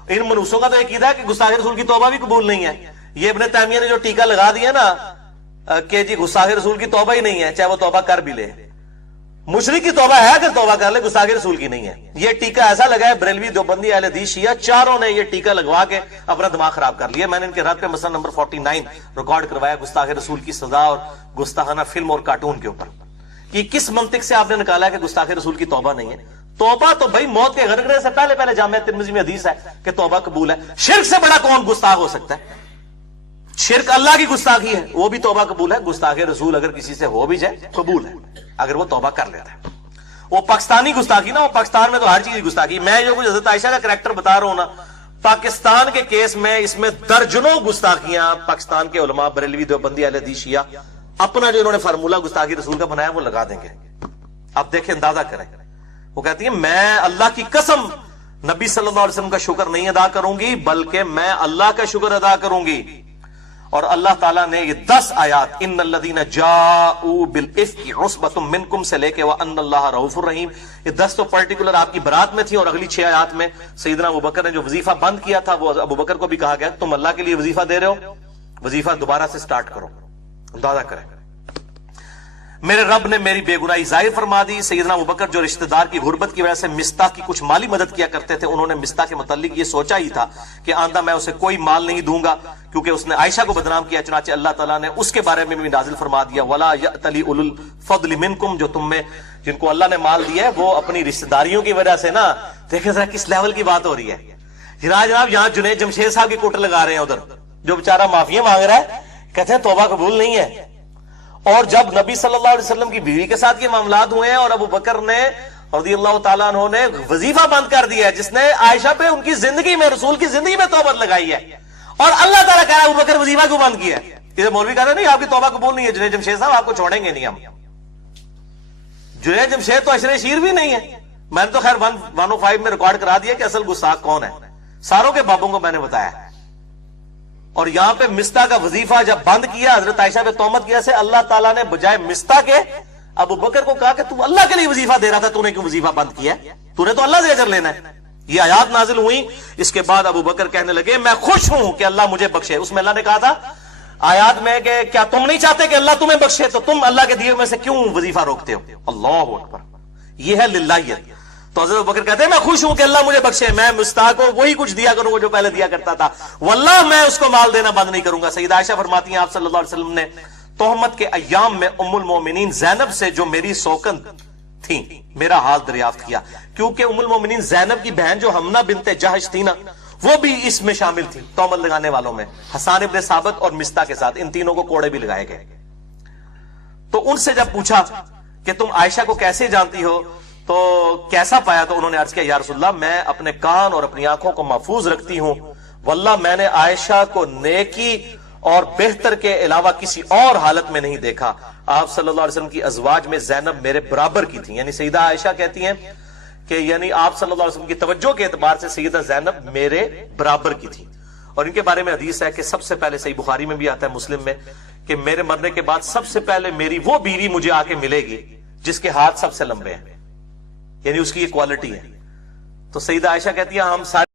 ان منوسوں کا تو ایک عقیدہ ہے کہ گستاخ رسول کی توبہ بھی قبول نہیں ہے۔ یہ ابن تیمیہ نے جو ٹیکہ لگا دیا نا کہ جی گستاخ رسول کی توبہ ہی نہیں ہے، چاہے وہ توبہ کر بھی لے، مشرک کی توبہ ہے اگر توبہ کر لے، گستاخ رسول کی نہیں ہے۔ یہ ٹیکہ ایسا لگا ہے، بریلوی، دیوبندی، اہل حدیث، شیعہ چاروں نے یہ ٹیکہ لگوا کے اپنا دماغ خراب کر لیا۔ میں نے ان کے رد پہ مسئلہ نمبر 49 ریکارڈ کروایا، گستاخ رسول کی سزا اور گستاخانہ فلم اور کارٹون کے اوپر، کہ کس منطق سے آپ نے نکالا ہے کہ گستاخ رسول کی توبہ نہیں ہے؟ توبہ تو بھائی موت کے غرقنے سے پہلے جامعہ ترمذی میں حدیث ہے کہ توبہ قبول ہے۔ شرک سے بڑا کون گستاخ ہو سکتا ہے؟ شرک اللہ کی گستاخی ہے، وہ بھی توبہ قبول ہے۔ گستاخ رسول اگر کسی سے ہو بھی جائے قبول ہے اگر وہ توبہ کر لیتا ہے۔ وہ پاکستانی گستاخی نا، وہ پاکستان میں تو ہر چیز گستاخی۔ میں جو کچھ حضرت عائشہ کا کریکٹر بتا رہا ہوں نا، پاکستان کے کیس میں اس میں درجنوں گستاخیاں پاکستان کے علماء، بریلوی، دیوبندی، اہل حدیث، شیعہ اپنا جو انہوں نے فارمولہ گستاخی رسول کا بنایا وہ لگا دیں گے۔ اب دیکھیں، اندازہ کریں، وہ کہتی ہیں میں اللہ کی قسم نبی صلی اللہ علیہ وسلم کا شکر نہیں ادا کروں گی بلکہ میں اللہ کا شکر ادا کروں گی۔ اور اللہ تعالیٰ نے یہ 10 آیات ان الذین جاءوا بالافک عصبۃ منکم سے لے کے وان اللہ رؤوف الرحیم، یہ 10 تو پرٹیکولر آپ کی برات میں تھی، اور اگلی 6 آیات میں سیدنا ابوبکر نے جو وظیفہ بند کیا تھا وہ ابوبکر کو بھی کہا گیا تم اللہ کے لیے وظیفہ دے رہے ہو، وظیفہ دوبارہ سے سٹارٹ کرو۔ اندازہ کریں، میرے رب نے میری بے گناہی ظاہر فرما دی۔ سیدنا ابوبکر جو رشتہ دار کی غربت کی وجہ سے مستح کی کچھ مالی مدد کیا کرتے تھے، انہوں نے مستح کے متعلق یہ سوچا ہی تھا کہ آندہ میں اسے کوئی مال نہیں دوں گا کیونکہ اس نے عائشہ کو بدنام کیا، چنانچہ اللہ تعالیٰ نے اس کے بارے میں بھی نازل فرما دیا وَلَا يَأْتَلِ أُولُو الْفَضْلِ مِنْكُمْ، جو تم میں جن کو اللہ نے مال دیا ہے وہ اپنی رشتہ داریوں کی وجہ سے نا، دیکھیں ذرا کس لیول کی بات ہو رہی ہے۔ جناب یہاں جنید جمشید صاحب کی کوٹر لگا رہے ہیں، ادھر جو بیچارہ معافیاں مانگ رہا ہے کہتے ہیں توبہ قبول نہیں ہے۔ اور جب نبی صلی اللہ علیہ وسلم کی بیوی کے ساتھ یہ معاملات ہوئے ہیں اور ابو بکر نے رضی اللہ تعالیٰ عنہ نے وظیفہ بند کر دیا ہے جس نے عائشہ پہ ان کی زندگی میں، رسول کی زندگی میں توبہ لگائی ہے، اور اللہ تعالیٰ کہہ رہا ہے ابو بکر وظیفہ کیوں بند کیا ہے؟ یہ مولوی کہہ رہے نہیں آپ کی توبہ قبول نہیں ہے، جنید جمشید صاحب آپ کو چھوڑیں گے نہیں ہم۔ جنید جمشید تو عشر شیر بھی نہیں ہے، میں نے تو خیر 105 میں ریکارڈ کرا دیا کہ اصل گستاخ کون ہے، ساروں کے بابوں کو میں نے بتایا۔ اور یہاں پہ مستح کا وظیفہ جب بند کیا حضرت عائشہ پہ تہمت کیا سے، اللہ تعالیٰ نے بجائے مستح کے ابو بکر کو کہا کہ تو اللہ کے لیے وظیفہ دے رہا تھا، تو نے کیوں وظیفہ بند کیا؟ تو نے تو اللہ سے اجر لینا ہے۔ یہ آیات نازل ہوئی، اس کے بعد ابو بکر کہنے لگے میں خوش ہوں کہ اللہ مجھے بخشے۔ اس میں اللہ نے کہا تھا آیات میں کہ کیا تم نہیں چاہتے کہ اللہ تمہیں بخشے، تو تم اللہ کے دیے میں سے کیوں وظیفہ روکتے ہو؟ اللہ اکبر، یہ ہے للہیت۔ تو حضرت ابو بکر کہتے ہیں میں خوش ہوں کہ اللہ مجھے بخشے، میں مستح کو وہی کچھ دیا کروں گا جو پہلے دیا کرتا تھا، واللہ میں اس کو مال دینا بند نہیں کروں گا۔ سیدہ عائشہ فرماتی ہیں آپ صلی اللہ علیہ وسلم نے تہمت کے ایام میں ام المومنین زینب سے جو میری سوکن تھی میرا حال دریافت کیا، کیونکہ ام المومنین زینب کی بہن جو حمنہ بنت جہش تھی نا وہ بھی اس میں شامل تھی، تہمت لگانے والوں میں، حسان ابن ثابت اور مستح کے ساتھ ان تینوں کو کوڑے بھی لگائے گئے۔ تو ان سے جب پوچھا کہ تم عائشہ کو کیسے جانتی ہو تو کیسا پایا، تو انہوں نے عرض کیا یا رسول اللہ میں اپنے کان اور اپنی آنکھوں کو محفوظ رکھتی ہوں، واللہ میں نے عائشہ کو نیکی اور بہتر کے علاوہ کسی اور حالت میں نہیں دیکھا۔ آپ صلی اللہ علیہ وسلم کی ازواج میں زینب میرے برابر کی تھی، یعنی سیدہ عائشہ کہتی ہیں کہ یعنی آپ صلی اللہ علیہ وسلم کی توجہ کے اعتبار سے سیدہ زینب میرے برابر کی تھی۔ اور ان کے بارے میں حدیث ہے کہ سب سے پہلے، صحیح بخاری میں بھی آتا ہے، مسلم میں، کہ میرے مرنے کے بعد سب سے پہلے میری وہ بیوی مجھے آ کے ملے گی جس کے ہاتھ سب سے لمبے ہیں، یعنی اس کی یہ کوالٹی ہے۔ تو سیدہ عائشہ کہتی ہے ہم سارے